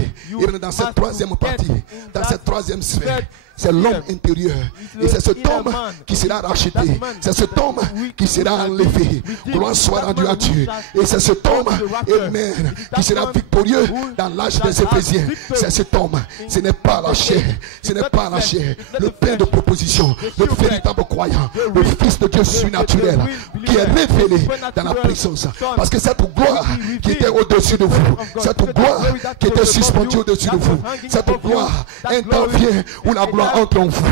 dans cette troisième partie, dans cette troisième sphère. C'est l'homme intérieur. Et c'est cet homme qui sera racheté. C'est cet homme qui sera enlevé. Gloire soit rendue à Dieu. Et c'est cet homme, amen, qui sera victorieux dans l'âge des Éphésiens. C'est cet homme. Ce n'est pas la chair. Ce n'est pas la chair. Le pain de proposition. Le véritable croyant. Le Fils de Dieu surnaturel. Qui est révélé dans la présence. Parce que cette gloire qui était au-dessus de vous. Cette gloire qui était suspendue au-dessus de vous. Cette gloire intervient où la gloire entre en vous.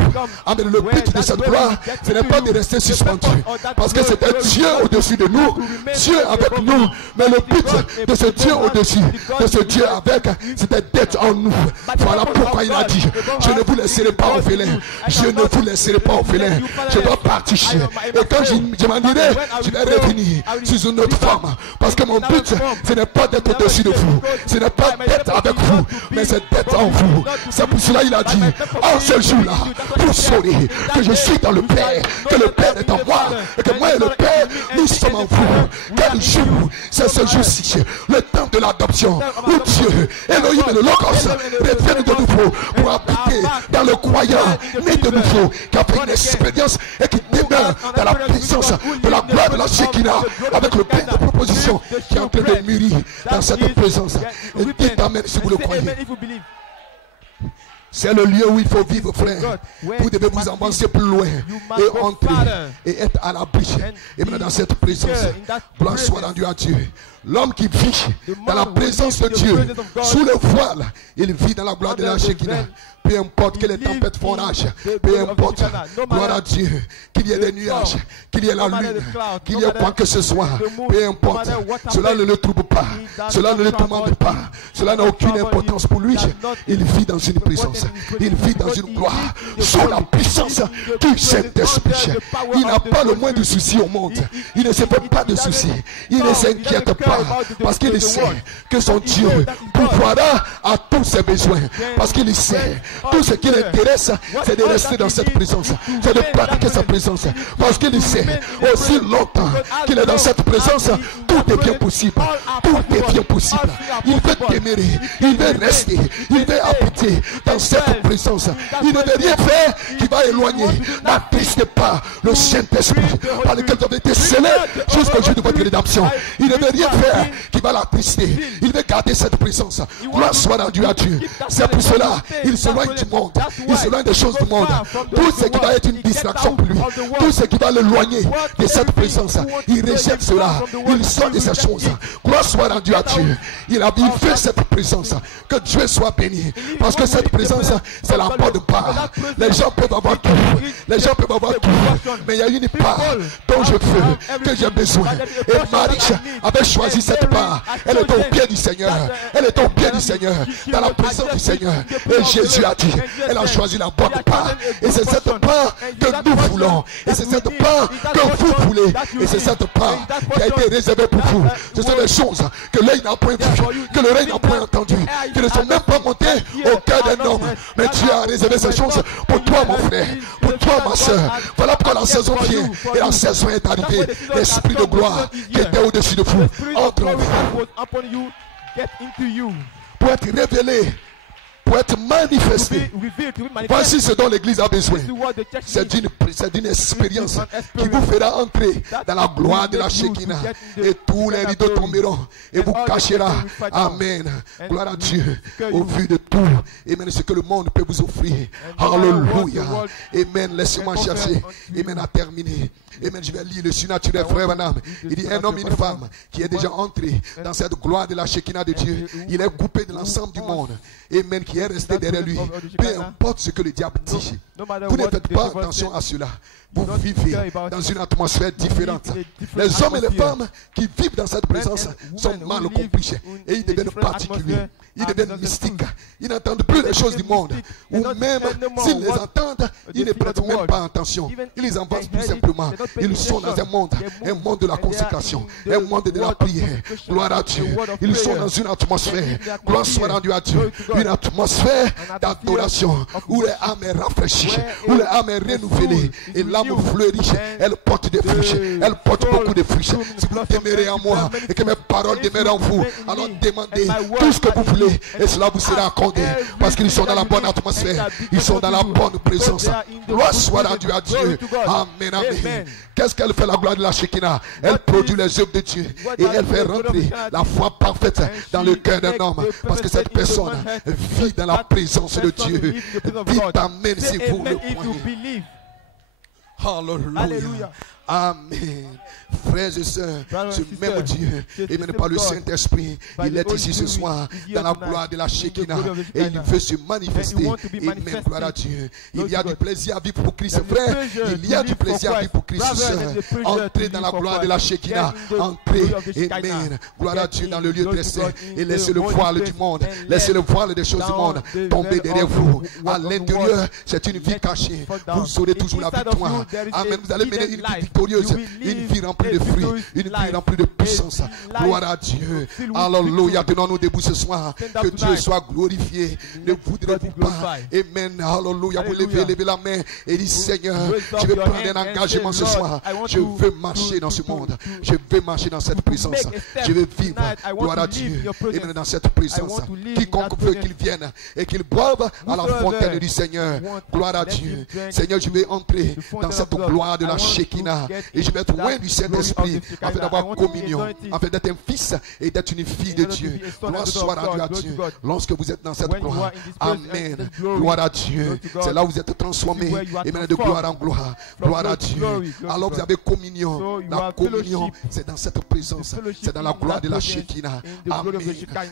Amen. Le but de cette gloire, ce n'est pas de rester suspendu, parce que c'était Dieu au-dessus de nous, Dieu avec nous. Mais le but de ce Dieu au-dessus, de ce Dieu avec, c'était d'être en nous. Voilà pourquoi il a dit: je ne vous laisserai pas orphelin. Je ne vous laisserai pas orphelin. Je dois partir. Et quand je m'en irai, je vais revenir sur une autre femme. Parce que mon but, ce n'est pas d'être au-dessus de vous. Ce n'est pas d'être avec vous, mais c'est d'être en vous. C'est pour cela qu'il a dit: en ce ce jour-là, vous saurez que je suis dans le Père, que le Père est en moi, et que moi et le Père, nous sommes en vous. Quel jour? C'est ce jour-ci, le temps de l'adoption, où Dieu, Elohim et le Logos reviennent de nouveau pour habiter dans le croyant, né de nouveau, qui a fait une expérience et qui demeure dans la présence de la gloire de la Shekinah, avec le plein de propositions qui est en train de mûrir dans cette présence. Et dites amen si vous le croyez. C'est le lieu où il faut vivre, frère. Vous devez vous avancer plus loin et entrer et être à l'abri. Et maintenant dans cette présence, gloire soit rendue à Dieu. L'homme qui vit dans la présence de Dieu, sous le voile, il vit dans la gloire de la Shekinah. Peu importe que les tempêtes font rage, peu importe, gloire à Dieu, qu'il y ait des nuages, qu'il y ait la lune, qu'il y ait quoi que ce soit, peu importe, cela ne le trouble pas, cela ne le tourmente pas, cela n'a aucune importance pour lui. Il vit dans une présence, il vit dans une gloire, sous la puissance du Saint-Esprit. Il n'a pas le moins de soucis au monde, il ne se fait pas de soucis, il ne s'inquiète pas, parce qu'il sait que son Dieu pourvoira à tous ses besoins, parce qu'il sait. Tout ce qui l'intéresse, c'est de rester dans cette présence, c'est de pratiquer sa présence, parce qu'il sait aussi longtemps qu'il est dans cette présence, tout est bien possible, tout est bien possible. Il veut demeurer, il veut rester, il veut habiter dans cette présence. Il ne veut rien faire qui va éloigner. N'attristez pas le Saint-Esprit par lequel vous avez été scellés jusqu'au jour de votre rédemption. Il ne veut rien faire qui va l'attrister. Il veut garder cette présence. Gloire soit rendue à Dieu. C'est pour cela il s'éloigne du monde, il s'éloigne des choses du monde. Tout ce qui va être une distraction pour lui, tout ce qui va l'éloigner de cette présence, il rejette cela, il sort de ces choses. Gloire soit rendue à Dieu. Il fait cette présence. Que Dieu soit béni, parce que cette présence, c'est la bonne part. Les gens peuvent avoir tout, les gens peuvent avoir tout, mais il y a une part dont je veux, que j'ai besoin. Et Marie avait choisi cette part. Elle est au pied du Seigneur, elle est au pied du Seigneur, dans la présence du Seigneur. Et Jésus a dit, elle a choisi la bonne part. Et c'est cette part que nous voulons. Et c'est cette part que vous voulez. Et c'est cette part qui a été réservée pour vous. Ce sont des choses que l'œil n'a point vues, que l'oreille n'a point entendues, qui ne sont même pas montées au cœur d'un homme. Mais Dieu a réservé ces choses pour toi, mon frère, pour toi, ma soeur. Voilà pourquoi la saison vient et la saison est arrivée. L'esprit de gloire qui était au-dessus de vous entre en vous pour être révélé, pour être manifesté. Voici ce dont l'Église a besoin. C'est d'une expérience qui vous fera entrer dans la gloire de la Shekinah. Et tous les rideaux tomberont et vous cachera. Amen. Gloire à Dieu. Au vu de tout, amen, ce que le monde peut vous offrir. Alléluia. Amen. Laissez-moi chercher. Amen. À terminer. Amen. Je vais lire le surnaturel, frère Vanam. Il dit un homme et une femme qui est déjà entré dans cette gloire de la Shekinah de Dieu. Il est coupé de l'ensemble du monde. Amen. Qui est resté derrière lui. Peu importe ce que le diable dit. Vous ne faites pas attention à cela. Vous vivez dans une atmosphère différente. Les hommes et les femmes qui vivent dans cette présence sont mal compris. Et ils deviennent particuliers. Ils deviennent mystiques. Ils n'entendent plus les choses du monde. Ou même s'ils les entendent, ils ne prêtent même pas attention. Ils les avancent tout simplement. Ils sont dans un monde de la consécration, un monde de la prière. Gloire à Dieu. Ils sont dans une atmosphère. Gloire soit rendue à Dieu. Une atmosphère d'adoration où l'âme est rafraîchie, où l'âme est renouvelée. Et l'âme fleurit. Elle porte des fruits. Elle porte beaucoup de fruits. Si vous demeurez en moi et que mes paroles demeurent en vous, alors demandez tout ce que vous voulez et cela vous sera accordé. Parce qu'ils sont dans la bonne atmosphère. Ils sont dans la bonne présence. Gloire soit rendue à Dieu. Amen, amen. Qu'est-ce qu'elle fait, la gloire de la Shekinah? Elle produit les œuvres de Dieu et elle fait rentrer la foi parfaite dans le cœur d'un homme. Parce que cette personne vit dans la présence de Dieu. Dites amen si vous le croyez. Alléluia. Amen. Frères et sœurs, ce même Dieu, émené par le Saint-Esprit, il est ici ce soir dans la gloire de la Shekinah et il veut se manifester. Amen. Gloire à Dieu. Il y a du plaisir à vivre pour Christ, frère. Il y a du plaisir à vivre pour Christ, sœur. Entrez dans la gloire de la Shekinah. Entrez. Amen. Gloire à Dieu dans le lieu très saint et laissez le voile du monde, laissez le voile des choses du monde tomber derrière vous. À l'intérieur, c'est une vie cachée. Vous aurez toujours la victoire. Amen. Vous allez mener une vie victorieuse. victorieuse, une vie remplie de fruits, une vie remplie de puissance. Gloire à Dieu. Alléluia. Tenons-nous debout ce soir. Que Dieu soit glorifié. Ne voudrez-vous pas, amen, alléluia, vous levez la main et dites, Seigneur, je vais prendre un engagement ce soir. Je veux marcher dans ce monde. Je veux marcher dans cette présence. Je veux vivre, gloire à Dieu, amen, dans cette présence. Quiconque veut qu'il vienne et qu'il boive à la fontaine du Seigneur. Gloire à Dieu. Seigneur, je vais entrer dans cette gloire de la Shekinah et je vais être loin du Saint-Esprit afin d'avoir communion, afin d'être un fils et d'être une fille de Dieu. Gloire soit rendue à Dieu. Lorsque vous êtes dans cette gloire, amen, gloire à Dieu. C'est là où vous êtes transformés, amen, de gloire en gloire. Gloire à Dieu. Alors vous avez communion. La communion, c'est dans cette présence. C'est dans la gloire de la Shekinah. Amen.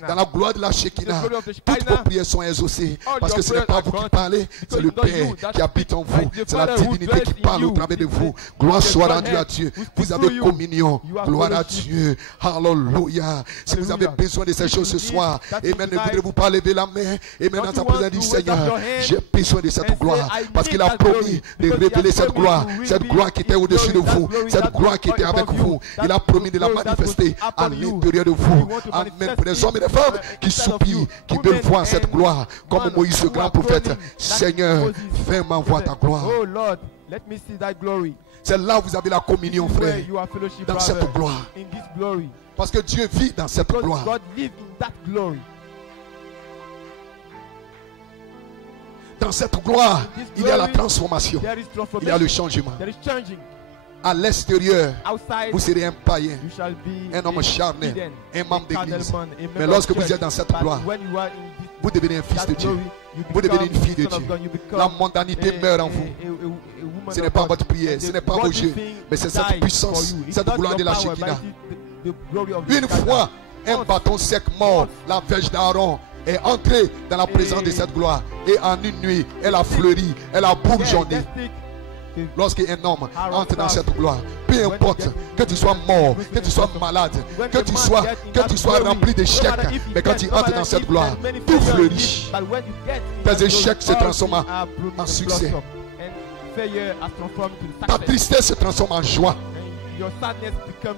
Dans la gloire de la Shekinah, toutes vos prières sont exaucées. Parce que ce n'est pas vous qui parlez, c'est le Père qui habite en vous. C'est la divinité qui parle au travers de vous. Gloire soit rendue à Dieu. Vous avez communion. Gloire à Dieu. Alléluia. Si vous avez besoin de ces choses ce soir, amen, ne voudrez-vous pas lever la main? Amen, dans sa présence, dit, Seigneur, j'ai besoin de cette gloire. Parce qu'il a promis de révéler cette gloire qui était au-dessus de vous, cette gloire qui était avec vous. Il a promis de la manifester à l'intérieur de vous. Amen. Pour les hommes et les femmes qui soupirent, qui veulent voir cette gloire, comme Moïse, le grand prophète, Seigneur, fais m'envoyer ta gloire. C'est là où vous avez la communion, frère, dans cette gloire. Parce que Dieu vit dans cette gloire. Dans cette gloire, il y a la transformation. Il y a le changement. À l'extérieur, vous serez un païen, un homme charnel, un membre d'église. Mais lorsque vous êtes dans cette gloire, vous devenez un fils de Dieu. Vous devenez une fille de Dieu. La mondanité meurt en vous. Ce n'est pas votre prière, ce n'est pas vos jeux, mais c'est cette puissance, cette gloire de la Shekinah. Une fois, un bâton sec mort, la verge d'Aaron est entrée dans la présence de cette gloire. Et en une nuit, elle a fleuri, elle a bourgeonné. Lorsqu'un homme entre dans cette gloire, peu importe que tu sois mort, que tu sois malade, que tu sois rempli d'échecs, mais quand tu entres dans cette gloire, tout fleurit. Tes échecs se transforment en succès. Ta tristesse se transforme en joie.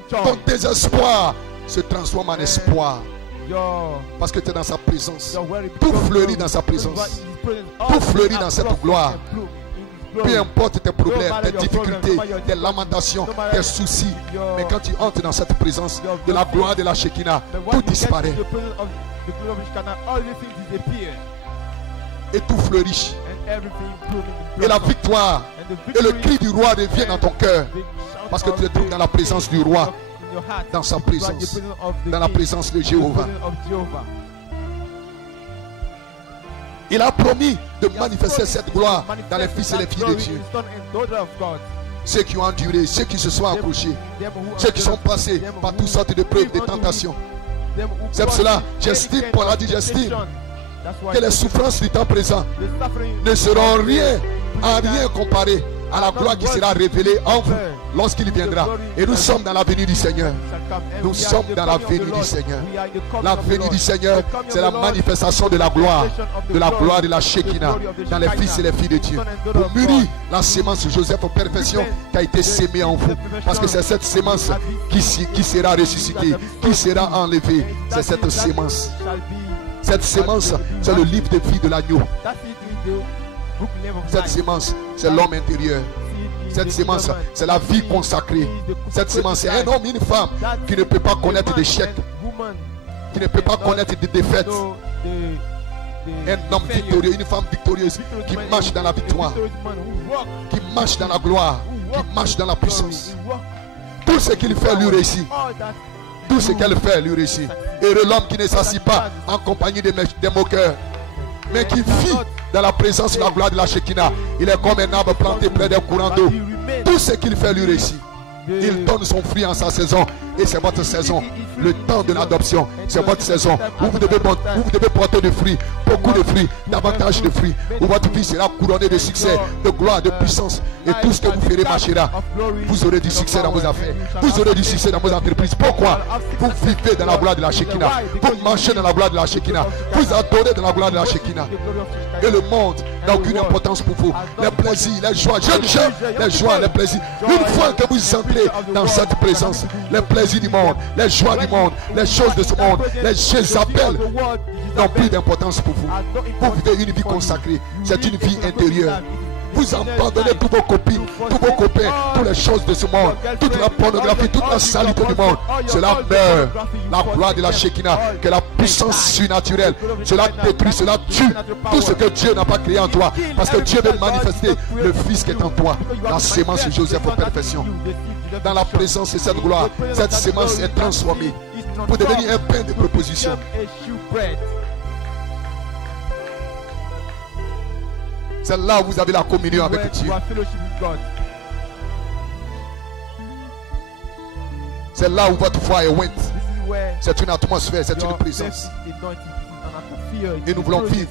Ton désespoir se transforme en espoir. Parce que tu es dans sa présence. Tout fleurit dans sa présence. Tout fleurit dans cette gloire. Peu importe tes problèmes, tes difficultés, tes lamentations, tes soucis. Mais quand tu entres dans cette présence de la gloire de la Shekinah, tout disparaît. Et tout fleurit. Et la victoire et le cri du roi revient dans ton cœur. Parce que tu te trouves dans la présence du roi. Dans sa présence. Dans la présence de Jéhovah. Il a promis de manifester cette gloire dans les fils et les filles de Dieu. Ceux qui ont enduré, ceux qui se sont accrochés, ceux qui sont passés par toutes sortes de preuves, de tentations. C'est pour cela, j'estime, Paul a dit, j'estime que les souffrances du temps présent ne seront en rien comparées à la gloire qui sera révélée en vous lorsqu'il viendra. Et nous sommes dans la venue du Seigneur. Nous sommes dans la venue du Seigneur. La venue du Seigneur, c'est la manifestation de la gloire de la Shekinah dans les fils et les filles de Dieu. Pour mûrir la sémence de Joseph en perfection qui a été sémée en vous. Parce que c'est cette sémence qui sera ressuscitée, qui sera enlevée. C'est cette sémence. Cette sémence, c'est le livre de vie de l'agneau. Cette sémence, c'est l'homme intérieur. Cette sémence, c'est la vie consacrée. Cette sémence, c'est un homme, une femme qui ne peut pas connaître d'échecs, qui ne peut pas connaître de défaites. Un homme victorieux, une femme victorieuse qui marche dans la victoire, qui marche dans la gloire, qui marche dans la puissance. Tout ce qu'il fait lui réussit. Tout ce qu'elle fait lui réussit. Et l'homme qui ne s'assit pas en compagnie des moqueurs, mais qui vit dans la présence de la gloire de la Shekinah. Il est comme un arbre planté près d'un courant d'eau. Tout ce qu'il fait lui réussit. Il donne son fruit en sa saison Et c'est votre saison. Le temps de l'adoption, c'est votre saison. Où vous devez porter des fruits, beaucoup de fruits, davantage de fruits. Où votre vie sera couronnée de succès, de gloire, de puissance. Et tout ce que vous ferez marchera. Vous aurez du succès dans vos affaires. Vous aurez du succès dans vos entreprises. Pourquoi? Vous vivez dans la gloire de la Shekinah. Vous marchez dans la gloire de la Shekinah. Vous adorez dans la gloire de la Shekinah. Et le monde n'a aucune importance pour vous. Les plaisirs, les joies, jeunes gens, les joies, les plaisirs. Une fois que vous entrez dans cette présence, les plaisirs du monde, les joies du monde, les choses de ce monde, les Jézabel n'ont plus d'importance pour vous. Vous vivez une vie consacrée. C'est une vie intérieure. Vous abandonnez tous vos copines, tous vos copains, toutes les choses de ce monde, toute la pornographie, toute la saleté du monde. Cela meurt. La gloire de la Shekinah, que la puissance surnaturelle, cela détruit, cela tue tout ce que Dieu n'a pas créé en toi. Parce que Dieu veut manifester le Fils qui est en toi. La sémence de Joseph en perfection. Dans la présence de cette gloire, cette sémence est transformée pour devenir un pain de proposition. C'est là où vous avez la communion avec Dieu. C'est là où votre foi est ointe. C'est une atmosphère, c'est une présence. Et nous voulons vivre.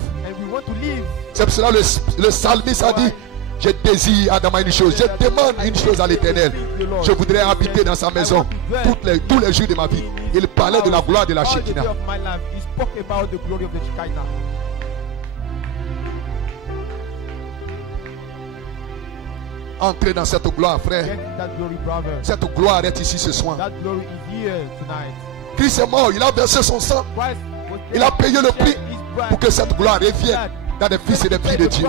C'est pour cela le psalmiste a dit: je désire Adama une chose, je demande une chose à l'Éternel. Je voudrais habiter dans sa maison tous les jours de ma vie. Il parlait de la gloire de la Shekinah. Entrez dans cette gloire, frère. Cette gloire est ici ce soir. Christ est mort, il a versé son sang. Il a payé le prix pour que cette gloire revienne dans les fils et les filles de Dieu.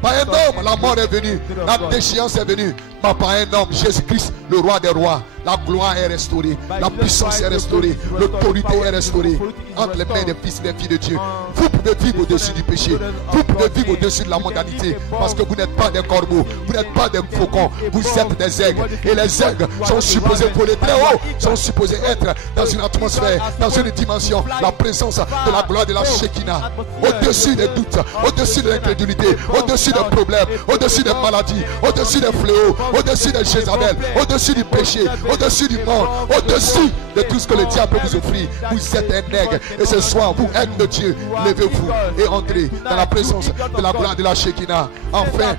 Par un homme, la mort est venue, la déchéance est venue. Mais par un homme, Jésus-Christ, le roi des rois, la gloire est restaurée, la puissance est restaurée, l'autorité est restaurée entre les mains des fils et des filles de Dieu. Vous pouvez vivre au-dessus du péché, vous pouvez vivre au-dessus de la mondanité, parce que vous n'êtes pas des corbeaux, vous n'êtes pas des faucons, vous êtes des aigles. Et les aigles sont supposés voler très haut, sont supposés être dans une atmosphère, dans une dimension, la présence de la gloire de la Shekinah, au-dessus des doutes, au-dessus de l'incrédulité, au-dessus des problèmes, au-dessus des maladies, au-dessus des fléaux, au-dessus des Jézabel, au-dessus du péché, au-dessus du monde, au-dessus de tout ce que le diable peut vous offrir. Vous êtes un aigle. Et ce soir, vous, aigle de Dieu, levez-vous et entrez dans la présence de la gloire de la Shekinah, afin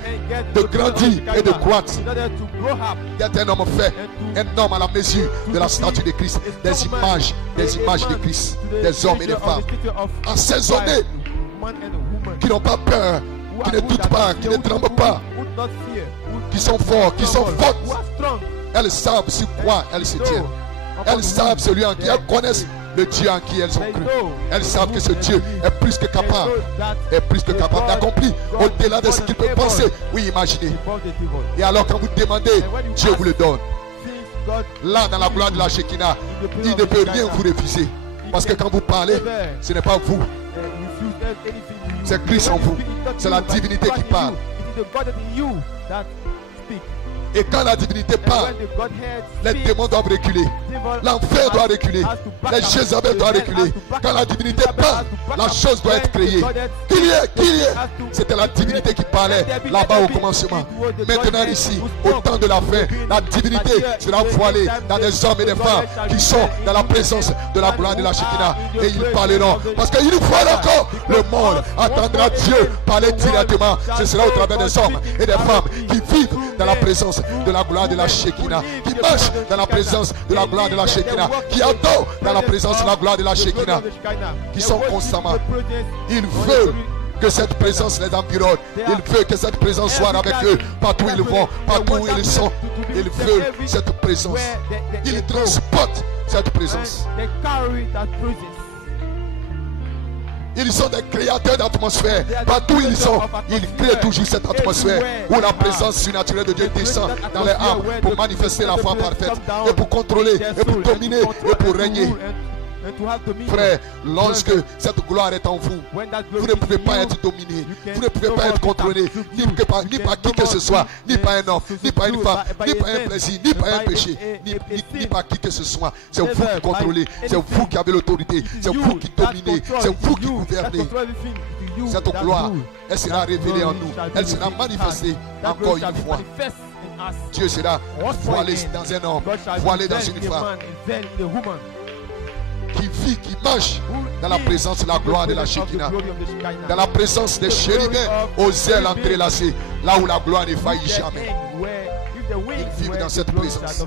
de grandir et de croître. D'être un homme fait, un homme à la mesure de la statue de Christ, des images de Christ, des hommes et des femmes assaisonnés, qui n'ont pas peur, qui ne doutent pas, qui ne tremblent pas, qui sont forts, qui sont fortes. Elles savent sur quoi elles se tiennent. Elles savent celui en qui elles connaissent, le Dieu en qui elles ont cru. Elles savent que ce Dieu est plus que capable d'accomplir au-delà de ce qu'il peut penser ou imaginer. Et alors quand vous demandez, Dieu vous le donne. Là dans la gloire de la Shekinah, il ne peut rien vous refuser. Parce que quand vous parlez, ce n'est pas vous, c'est Christ en vous. C'est la divinité qui parle. Et quand la divinité parle, les démons doivent reculer. L'enfer doit reculer. Les Jézabel doivent reculer. Quand la divinité parle, la chose doit être créée. Qu'il y ait. C'était la divinité qui parlait là-bas au commencement. Maintenant ici, au temps de la fin, la divinité sera voilée dans des hommes et des femmes qui sont dans la présence de la gloire de la Shekinah. Et ils parleront. Parce qu'une fois encore, le monde attendra Dieu parler directement. Ce sera au travers des hommes et des femmes qui vivent dans la présence de la gloire de la Shekinah, qui marchent dans la présence de la gloire de la Shekinah, qui adorent dans la présence de la gloire de la Shekinah, qui sont constamment. Ils veulent que cette présence les environne. Ils veulent que cette présence soit avec eux partout où ils vont, partout où ils sont. Ils veulent cette présence. Ils transportent cette présence. Ils sont des créateurs d'atmosphère. Partout où ils sont, ils créent toujours cette atmosphère où la présence surnaturelle de Dieu descend dans les âmes pour manifester la foi parfaite et pour contrôler et pour dominer et pour régner. Frère, lorsque cette gloire est en vous, vous ne pouvez pas être dominé, vous ne pouvez pas être contrôlé, ni par qui que ce soit, ni par un homme, ni par une femme, ni par un plaisir, ni par un péché, ni par qui que ce soit. C'est vous qui contrôlez, c'est vous qui avez l'autorité, c'est vous qui dominez, c'est vous qui gouvernez. Cette gloire, elle sera révélée en nous, elle sera manifestée encore une fois. Dieu sera voilé dans un homme, voilé dans une femme, qui vit, qui marche dans la présence de la gloire de la Shekinah, dans la présence des chérubins aux ailes entrelacées, là où la gloire ne faillit jamais. Ils vivent dans cette présence.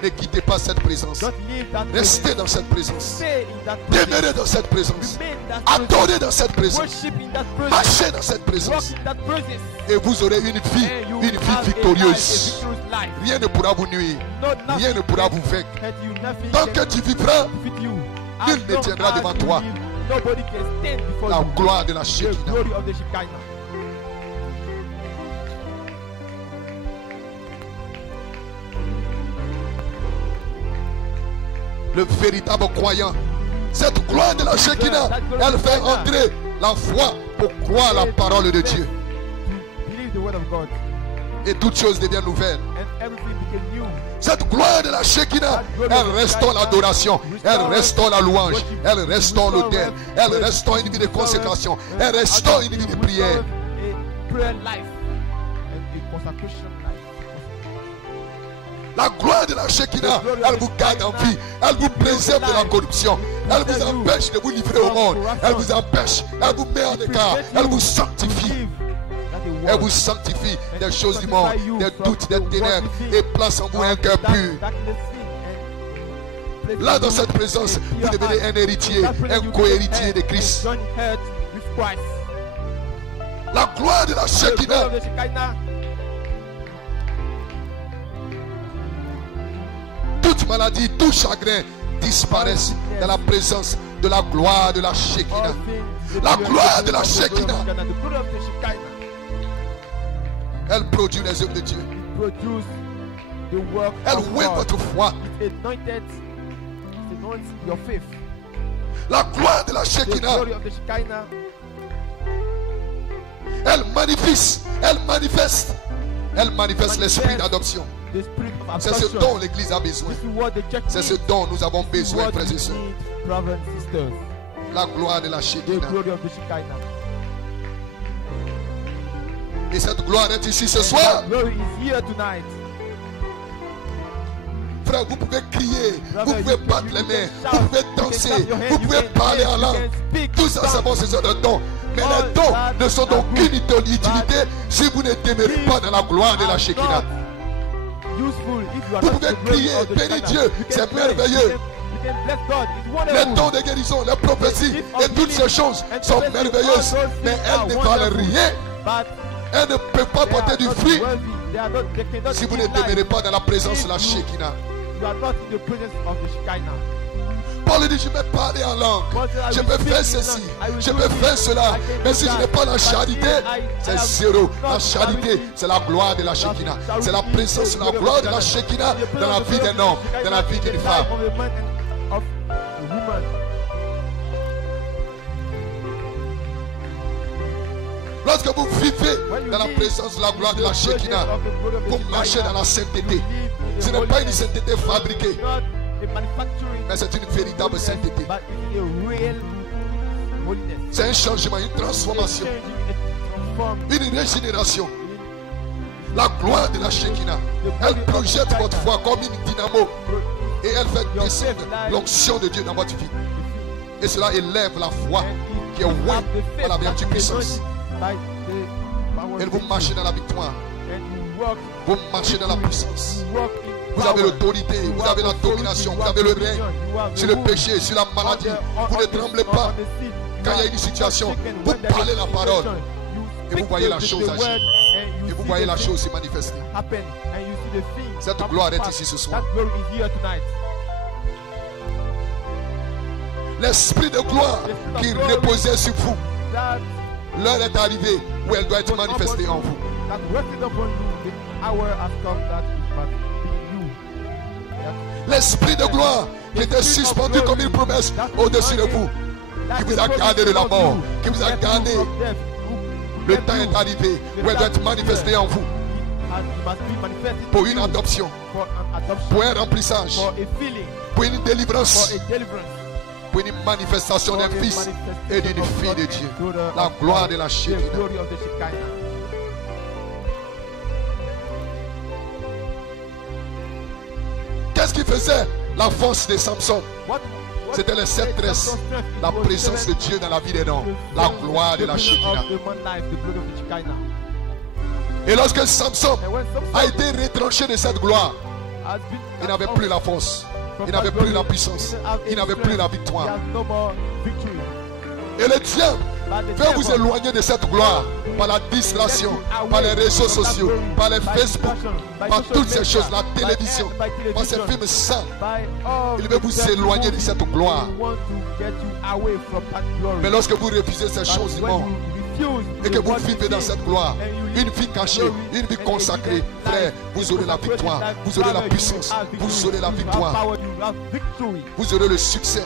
Ne quittez pas cette présence. Restez dans cette présence. Demeurez dans cette présence. Adorez dans cette présence. Marchez dans cette présence. Et vous aurez une vie victorieuse. Rien ne pourra vous nuire. Rien ne pourra vous vaincre. Tant que tu vivras, nul ne tiendra devant toi. La gloire de la Shekinah. Le véritable croyant, cette gloire de la Shekinah, elle fait entrer la foi pour croire la parole de Dieu. Et toutes choses deviennent nouvelles. Cette gloire de la Shekinah, elle restaure l'adoration, elle restaure la louange, elle restaure l'autel, elle restaure une vie de consécration, elle restaure une vie de prière. La gloire de la Shekinah, elle vous garde en vie, elle vous préserve de la corruption, elle vous empêche de vous livrer au monde, elle vous empêche, elle vous met en écart, elle vous sanctifie. Elle vous sanctifie des choses du monde, des doutes, des ténèbres, et place en vous un cœur pur. Là, dans cette présence, vous devenez un héritier, un co-héritier de Christ. La gloire de la Shekinah. Toute maladie, tout chagrin disparaissent dans la présence de la gloire de la Shekinah. La gloire de la Shekinah. Elle produit les œuvres de Dieu. Elle ouvre votre foi. La gloire de la Shekinah. Elle manifeste l'esprit d'adoption. C'est ce dont l'Église a besoin. C'est ce dont nous avons besoin, frères et sœurs. La gloire de la Shekinah. Et cette gloire est ici ce soir. Frère, vous pouvez crier, vous pouvez battre les mains, vous pouvez danser, vous pouvez parler en langue. Tout ça, c'est bon, ce sont des dons. Mais les dons ne sont d'aucune utilité si vous ne demeurez pas dans la gloire de la Shekinah. Vous pouvez crier, bénis Dieu, c'est merveilleux. Les dons de guérison, les prophéties et toutes ces choses sont merveilleuses. Mais elles ne valent rien. Elles ne peuvent pas porter du fruit si vous ne demeurez pas dans la présence de la Shekinah. Paul dit, je vais parler en langue, je peux faire ceci, je peux faire cela, mais si je n'ai pas la charité, c'est zéro. La charité, c'est la gloire de la Shekinah, c'est la présence de la gloire de la Shekinah dans la vie d'un homme, dans la vie d'une femme. Lorsque vous vivez dans la présence de la gloire de la Shekinah, vous marchez dans la sainteté. Ce n'est pas une sainteté fabriquée, mais c'est une véritable sainteté. C'est un changement, une transformation, une régénération. La gloire de la Shekinah, elle projette votre foi comme une dynamo et elle fait descendre l'onction de Dieu dans votre vie. Et cela élève la foi qui est ointe par la vertu puissance. Et vous marchez dans la victoire. Vous marchez dans la puissance. Vous avez l'autorité, vous avez la domination, vous avez le règne sur le péché, sur la maladie. Vous ne tremblez pas. Quand il y a une situation, vous parlez la parole. Et vous voyez la chose agir. Et vous voyez la chose se manifester. Cette gloire est ici ce soir. L'esprit de gloire qui reposait sur vous, l'heure est arrivée où elle doit être manifestée en vous. L'esprit de gloire qui était suspendu comme une promesse au-dessus de vous, qui vous a gardé de la mort, qui vous a gardé. Le temps est arrivé où elle doit être manifestée en vous. Pour une adoption, pour un remplissage, pour une délivrance, pour une manifestation d'un fils et d'une fille de Dieu. La gloire de la Shekinah. faisait la force de Samson? C'était les 7 tresses, la présence de Dieu dans la vie des hommes, la gloire de la Shekinah. Et lorsque Samson a été retranché de cette gloire, il n'avait plus la force, il n'avait plus la puissance, il n'avait plus la victoire. Et le diable veut vous éloigner de cette gloire par la distraction, par les réseaux sociaux, par les Facebook, par toutes ces choses, la télévision, par ces films sains. Il veut vous éloigner de cette gloire. Mais lorsque vous refusez ces choses immondes et que vous vivez dans cette gloire, une vie cachée, une vie consacrée, frère, vous aurez la victoire, vous aurez la puissance, vous aurez la victoire, vous aurez le succès.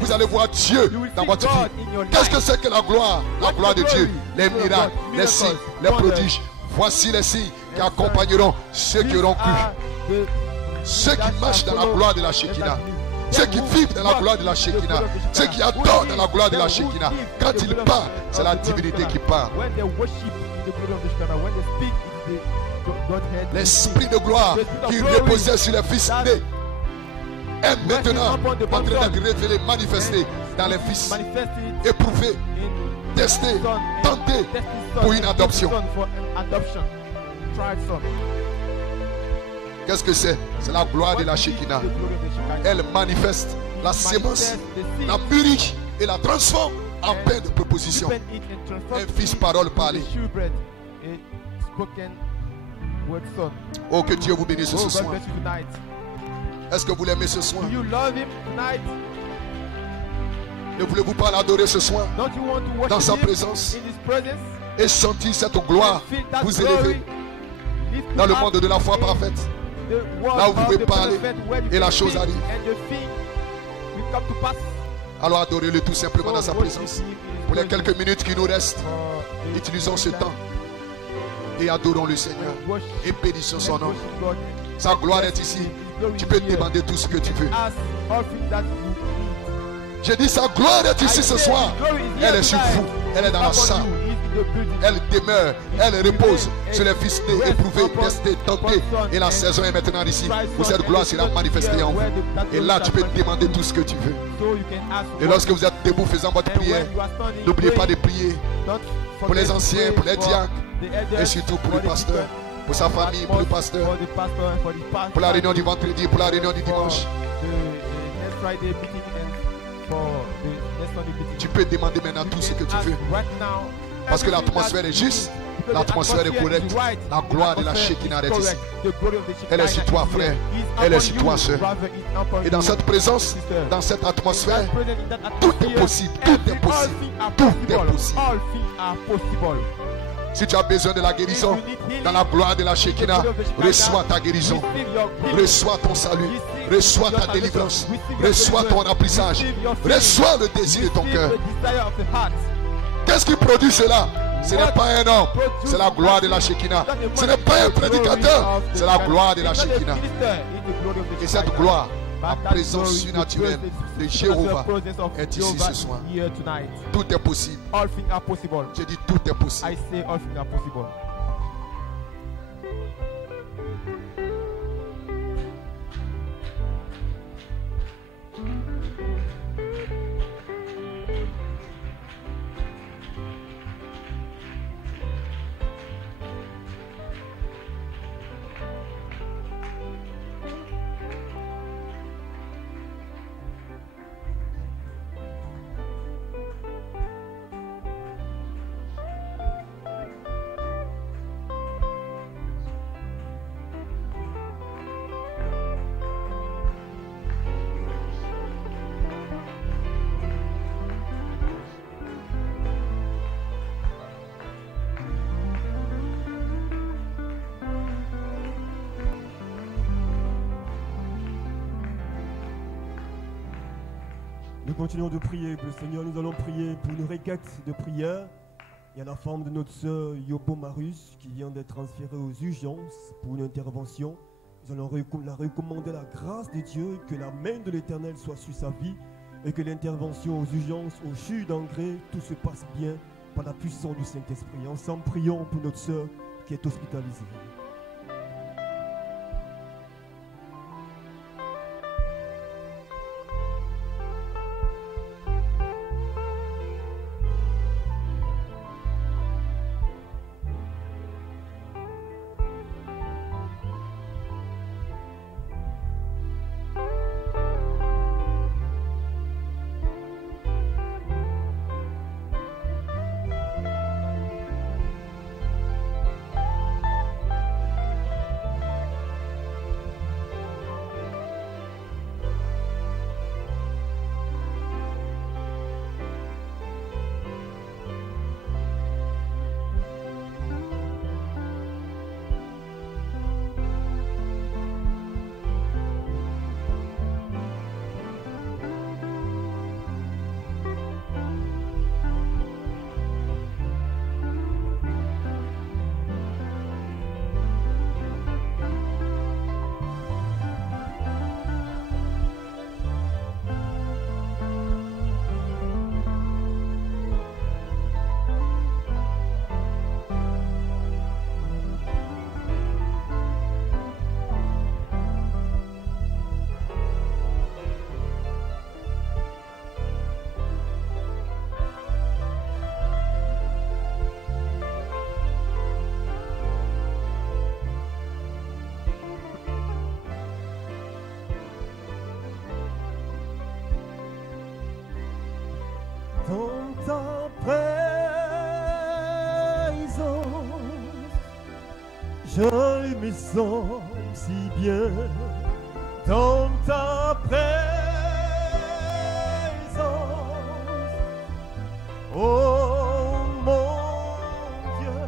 Vous allez voir Dieu dans votre vie. Qu'est-ce que c'est que la gloire? La gloire de Dieu, les miracles, les signes, les prodiges. Voici les signes qui accompagneront ceux qui auront cru. Ceux qui marchent dans la gloire de la Shekinah, ceux qui vivent dans la gloire de la Shekinah, ceux qui adorent dans la gloire de la Shekinah. Quand ils parlent, c'est la divinité qui parle. L'esprit de gloire qui reposait sur les fils nés est maintenant en train d'être révélé, manifesté dans les fils éprouvés, testés, tentés pour une adoption. Qu'est-ce que c'est? C'est la gloire de la Shekinah. Elle manifeste la sémence, la mûrit et la transforme en pain de proposition. Un fils parole parlée. Oh, que Dieu vous bénisse ce soir. Est-ce que vous l'aimez ce soir? Ne voulez-vous pas l'adorer ce soir dans sa présence et sentir cette gloire vous élever dans le monde de la foi parfaite, là où vous pouvez parler et la chose arrive? Alors adorez-le tout simplement dans sa présence. Pour les quelques minutes qui nous restent, utilisons ce temps et adorons le Seigneur et bénissons son nom. Sa gloire est ici. Tu peux demander tout ce que tu veux. J'ai dit sa gloire est ici ce soir. Elle est sur vous. Elle est dans la salle. Elle demeure. Elle repose sur les fils nés, éprouvés, testés, tentés. Et la saison est maintenant ici. Où cette gloire sera manifestée en vous. Et là tu peux demander tout ce que tu veux. Et lorsque vous êtes debout faisant votre prière, n'oubliez pas de prier pour les anciens, pour les diacres et surtout pour le pasteur, pour sa famille, pour le pasteur, pour la réunion du vendredi, pour la réunion du dimanche. Tu peux demander maintenant tout ce que tu veux. Parce que l'atmosphère est juste, l'atmosphère est correcte. La gloire de la Shekinah est ici. Elle est sur toi, frère. Elle est sur toi, soeur. Et dans cette présence, dans cette atmosphère, tout est possible. Tout est possible. Tout est possible. Si tu as besoin de la guérison, dans la gloire de la Shekinah, reçois ta guérison. Reçois ton salut. Reçois ta délivrance. Reçois ton remplissage. Reçois le désir de ton cœur. Qu'est-ce qui produit cela? Ce n'est pas un homme, c'est la gloire de la Shekinah. Ce n'est pas un prédicateur, c'est la gloire de la Shekinah. Et cette gloire, la présence surnaturelle de Jéhovah est ici ce soir. Tout est possible. J'ai dit tout est possible. Nous continuons de prier pour le Seigneur. Nous allons prier pour une requête de prière. Il y a la femme de notre sœur Yobo Marus qui vient d'être transférée aux urgences pour une intervention. Nous allons la recommander la grâce de Dieu, que la main de l'Éternel soit sur sa vie et que l'intervention aux urgences, au CHU d'Angré, tout se passe bien par la puissance du Saint-Esprit. Ensemble, prions pour notre sœur qui est hospitalisée. ta présence, je me sens si bien. Dans ta présence, oh mon Dieu,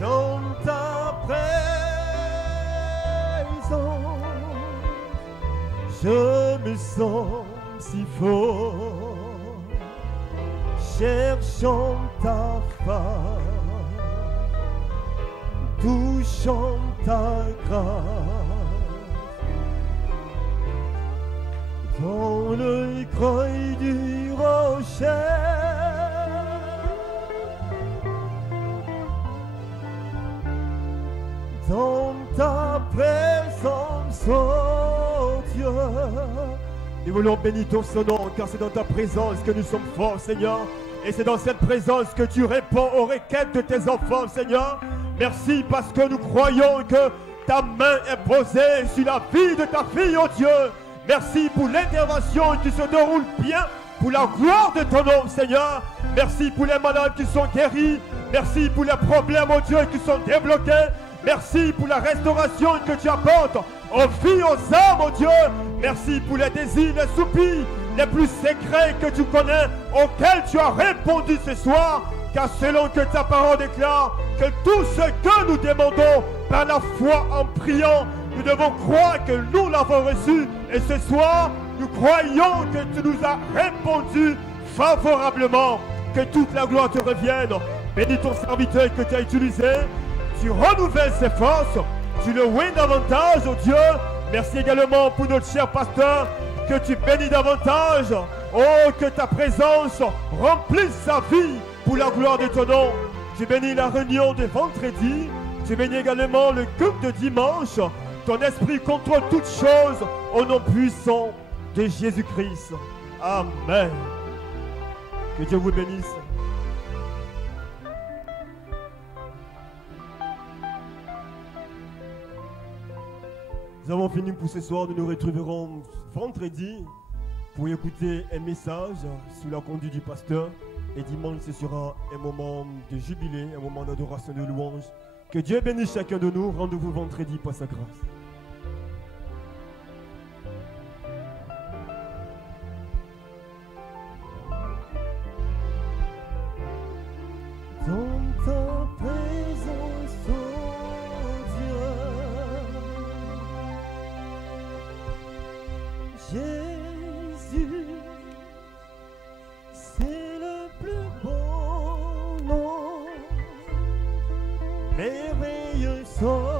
dans ta présence, je me sens si fort, cherchant ta face, touchant ta grâce. Dans le creux du rocher, dans ta présence, oh Dieu. Nous voulons bénir ton nom, car c'est dans ta présence que nous sommes forts, Seigneur. Et c'est dans cette présence que tu réponds aux requêtes de tes enfants, Seigneur. Merci parce que nous croyons que ta main est posée sur la vie de ta fille, oh Dieu. Merci pour l'intervention qui se déroule bien pour la gloire de ton nom, Seigneur. Merci pour les malades qui sont guéris. Merci pour les problèmes, oh Dieu, qui sont débloqués. Merci pour la restauration que tu apportes aux vies, aux âmes, oh Dieu. Merci pour les désirs, les soupirs, les plus secrets que tu connais, auxquels tu as répondu ce soir. Car selon que ta parole déclare, que tout ce que nous demandons par la foi en priant, nous devons croire que nous l'avons reçu. Et ce soir, nous croyons que tu nous as répondu favorablement. Que toute la gloire te revienne. Bénis ton serviteur que tu as utilisé. Tu renouvelles ses forces. Tu le wins davantage, oh Dieu. Merci également pour notre cher pasteur. Que tu bénis davantage. Oh, que ta présence remplisse sa vie pour la gloire de ton nom. Tu bénis la réunion de vendredi. Tu bénis également le culte de dimanche. Ton esprit contrôle toutes choses au nom puissant de Jésus-Christ. Amen. Que Dieu vous bénisse. Nous avons fini pour ce soir. Nous nous retrouverons vendredi pour écouter un message sous la conduite du pasteur. Et dimanche, ce sera un moment de jubilé, un moment d'adoration, de louange. Que Dieu bénisse chacun de nous. Rendez-vous vendredi par sa grâce. Dans ta présence, oh Dieu, Jésus, c'est le plus beau nom, merveilleux sort.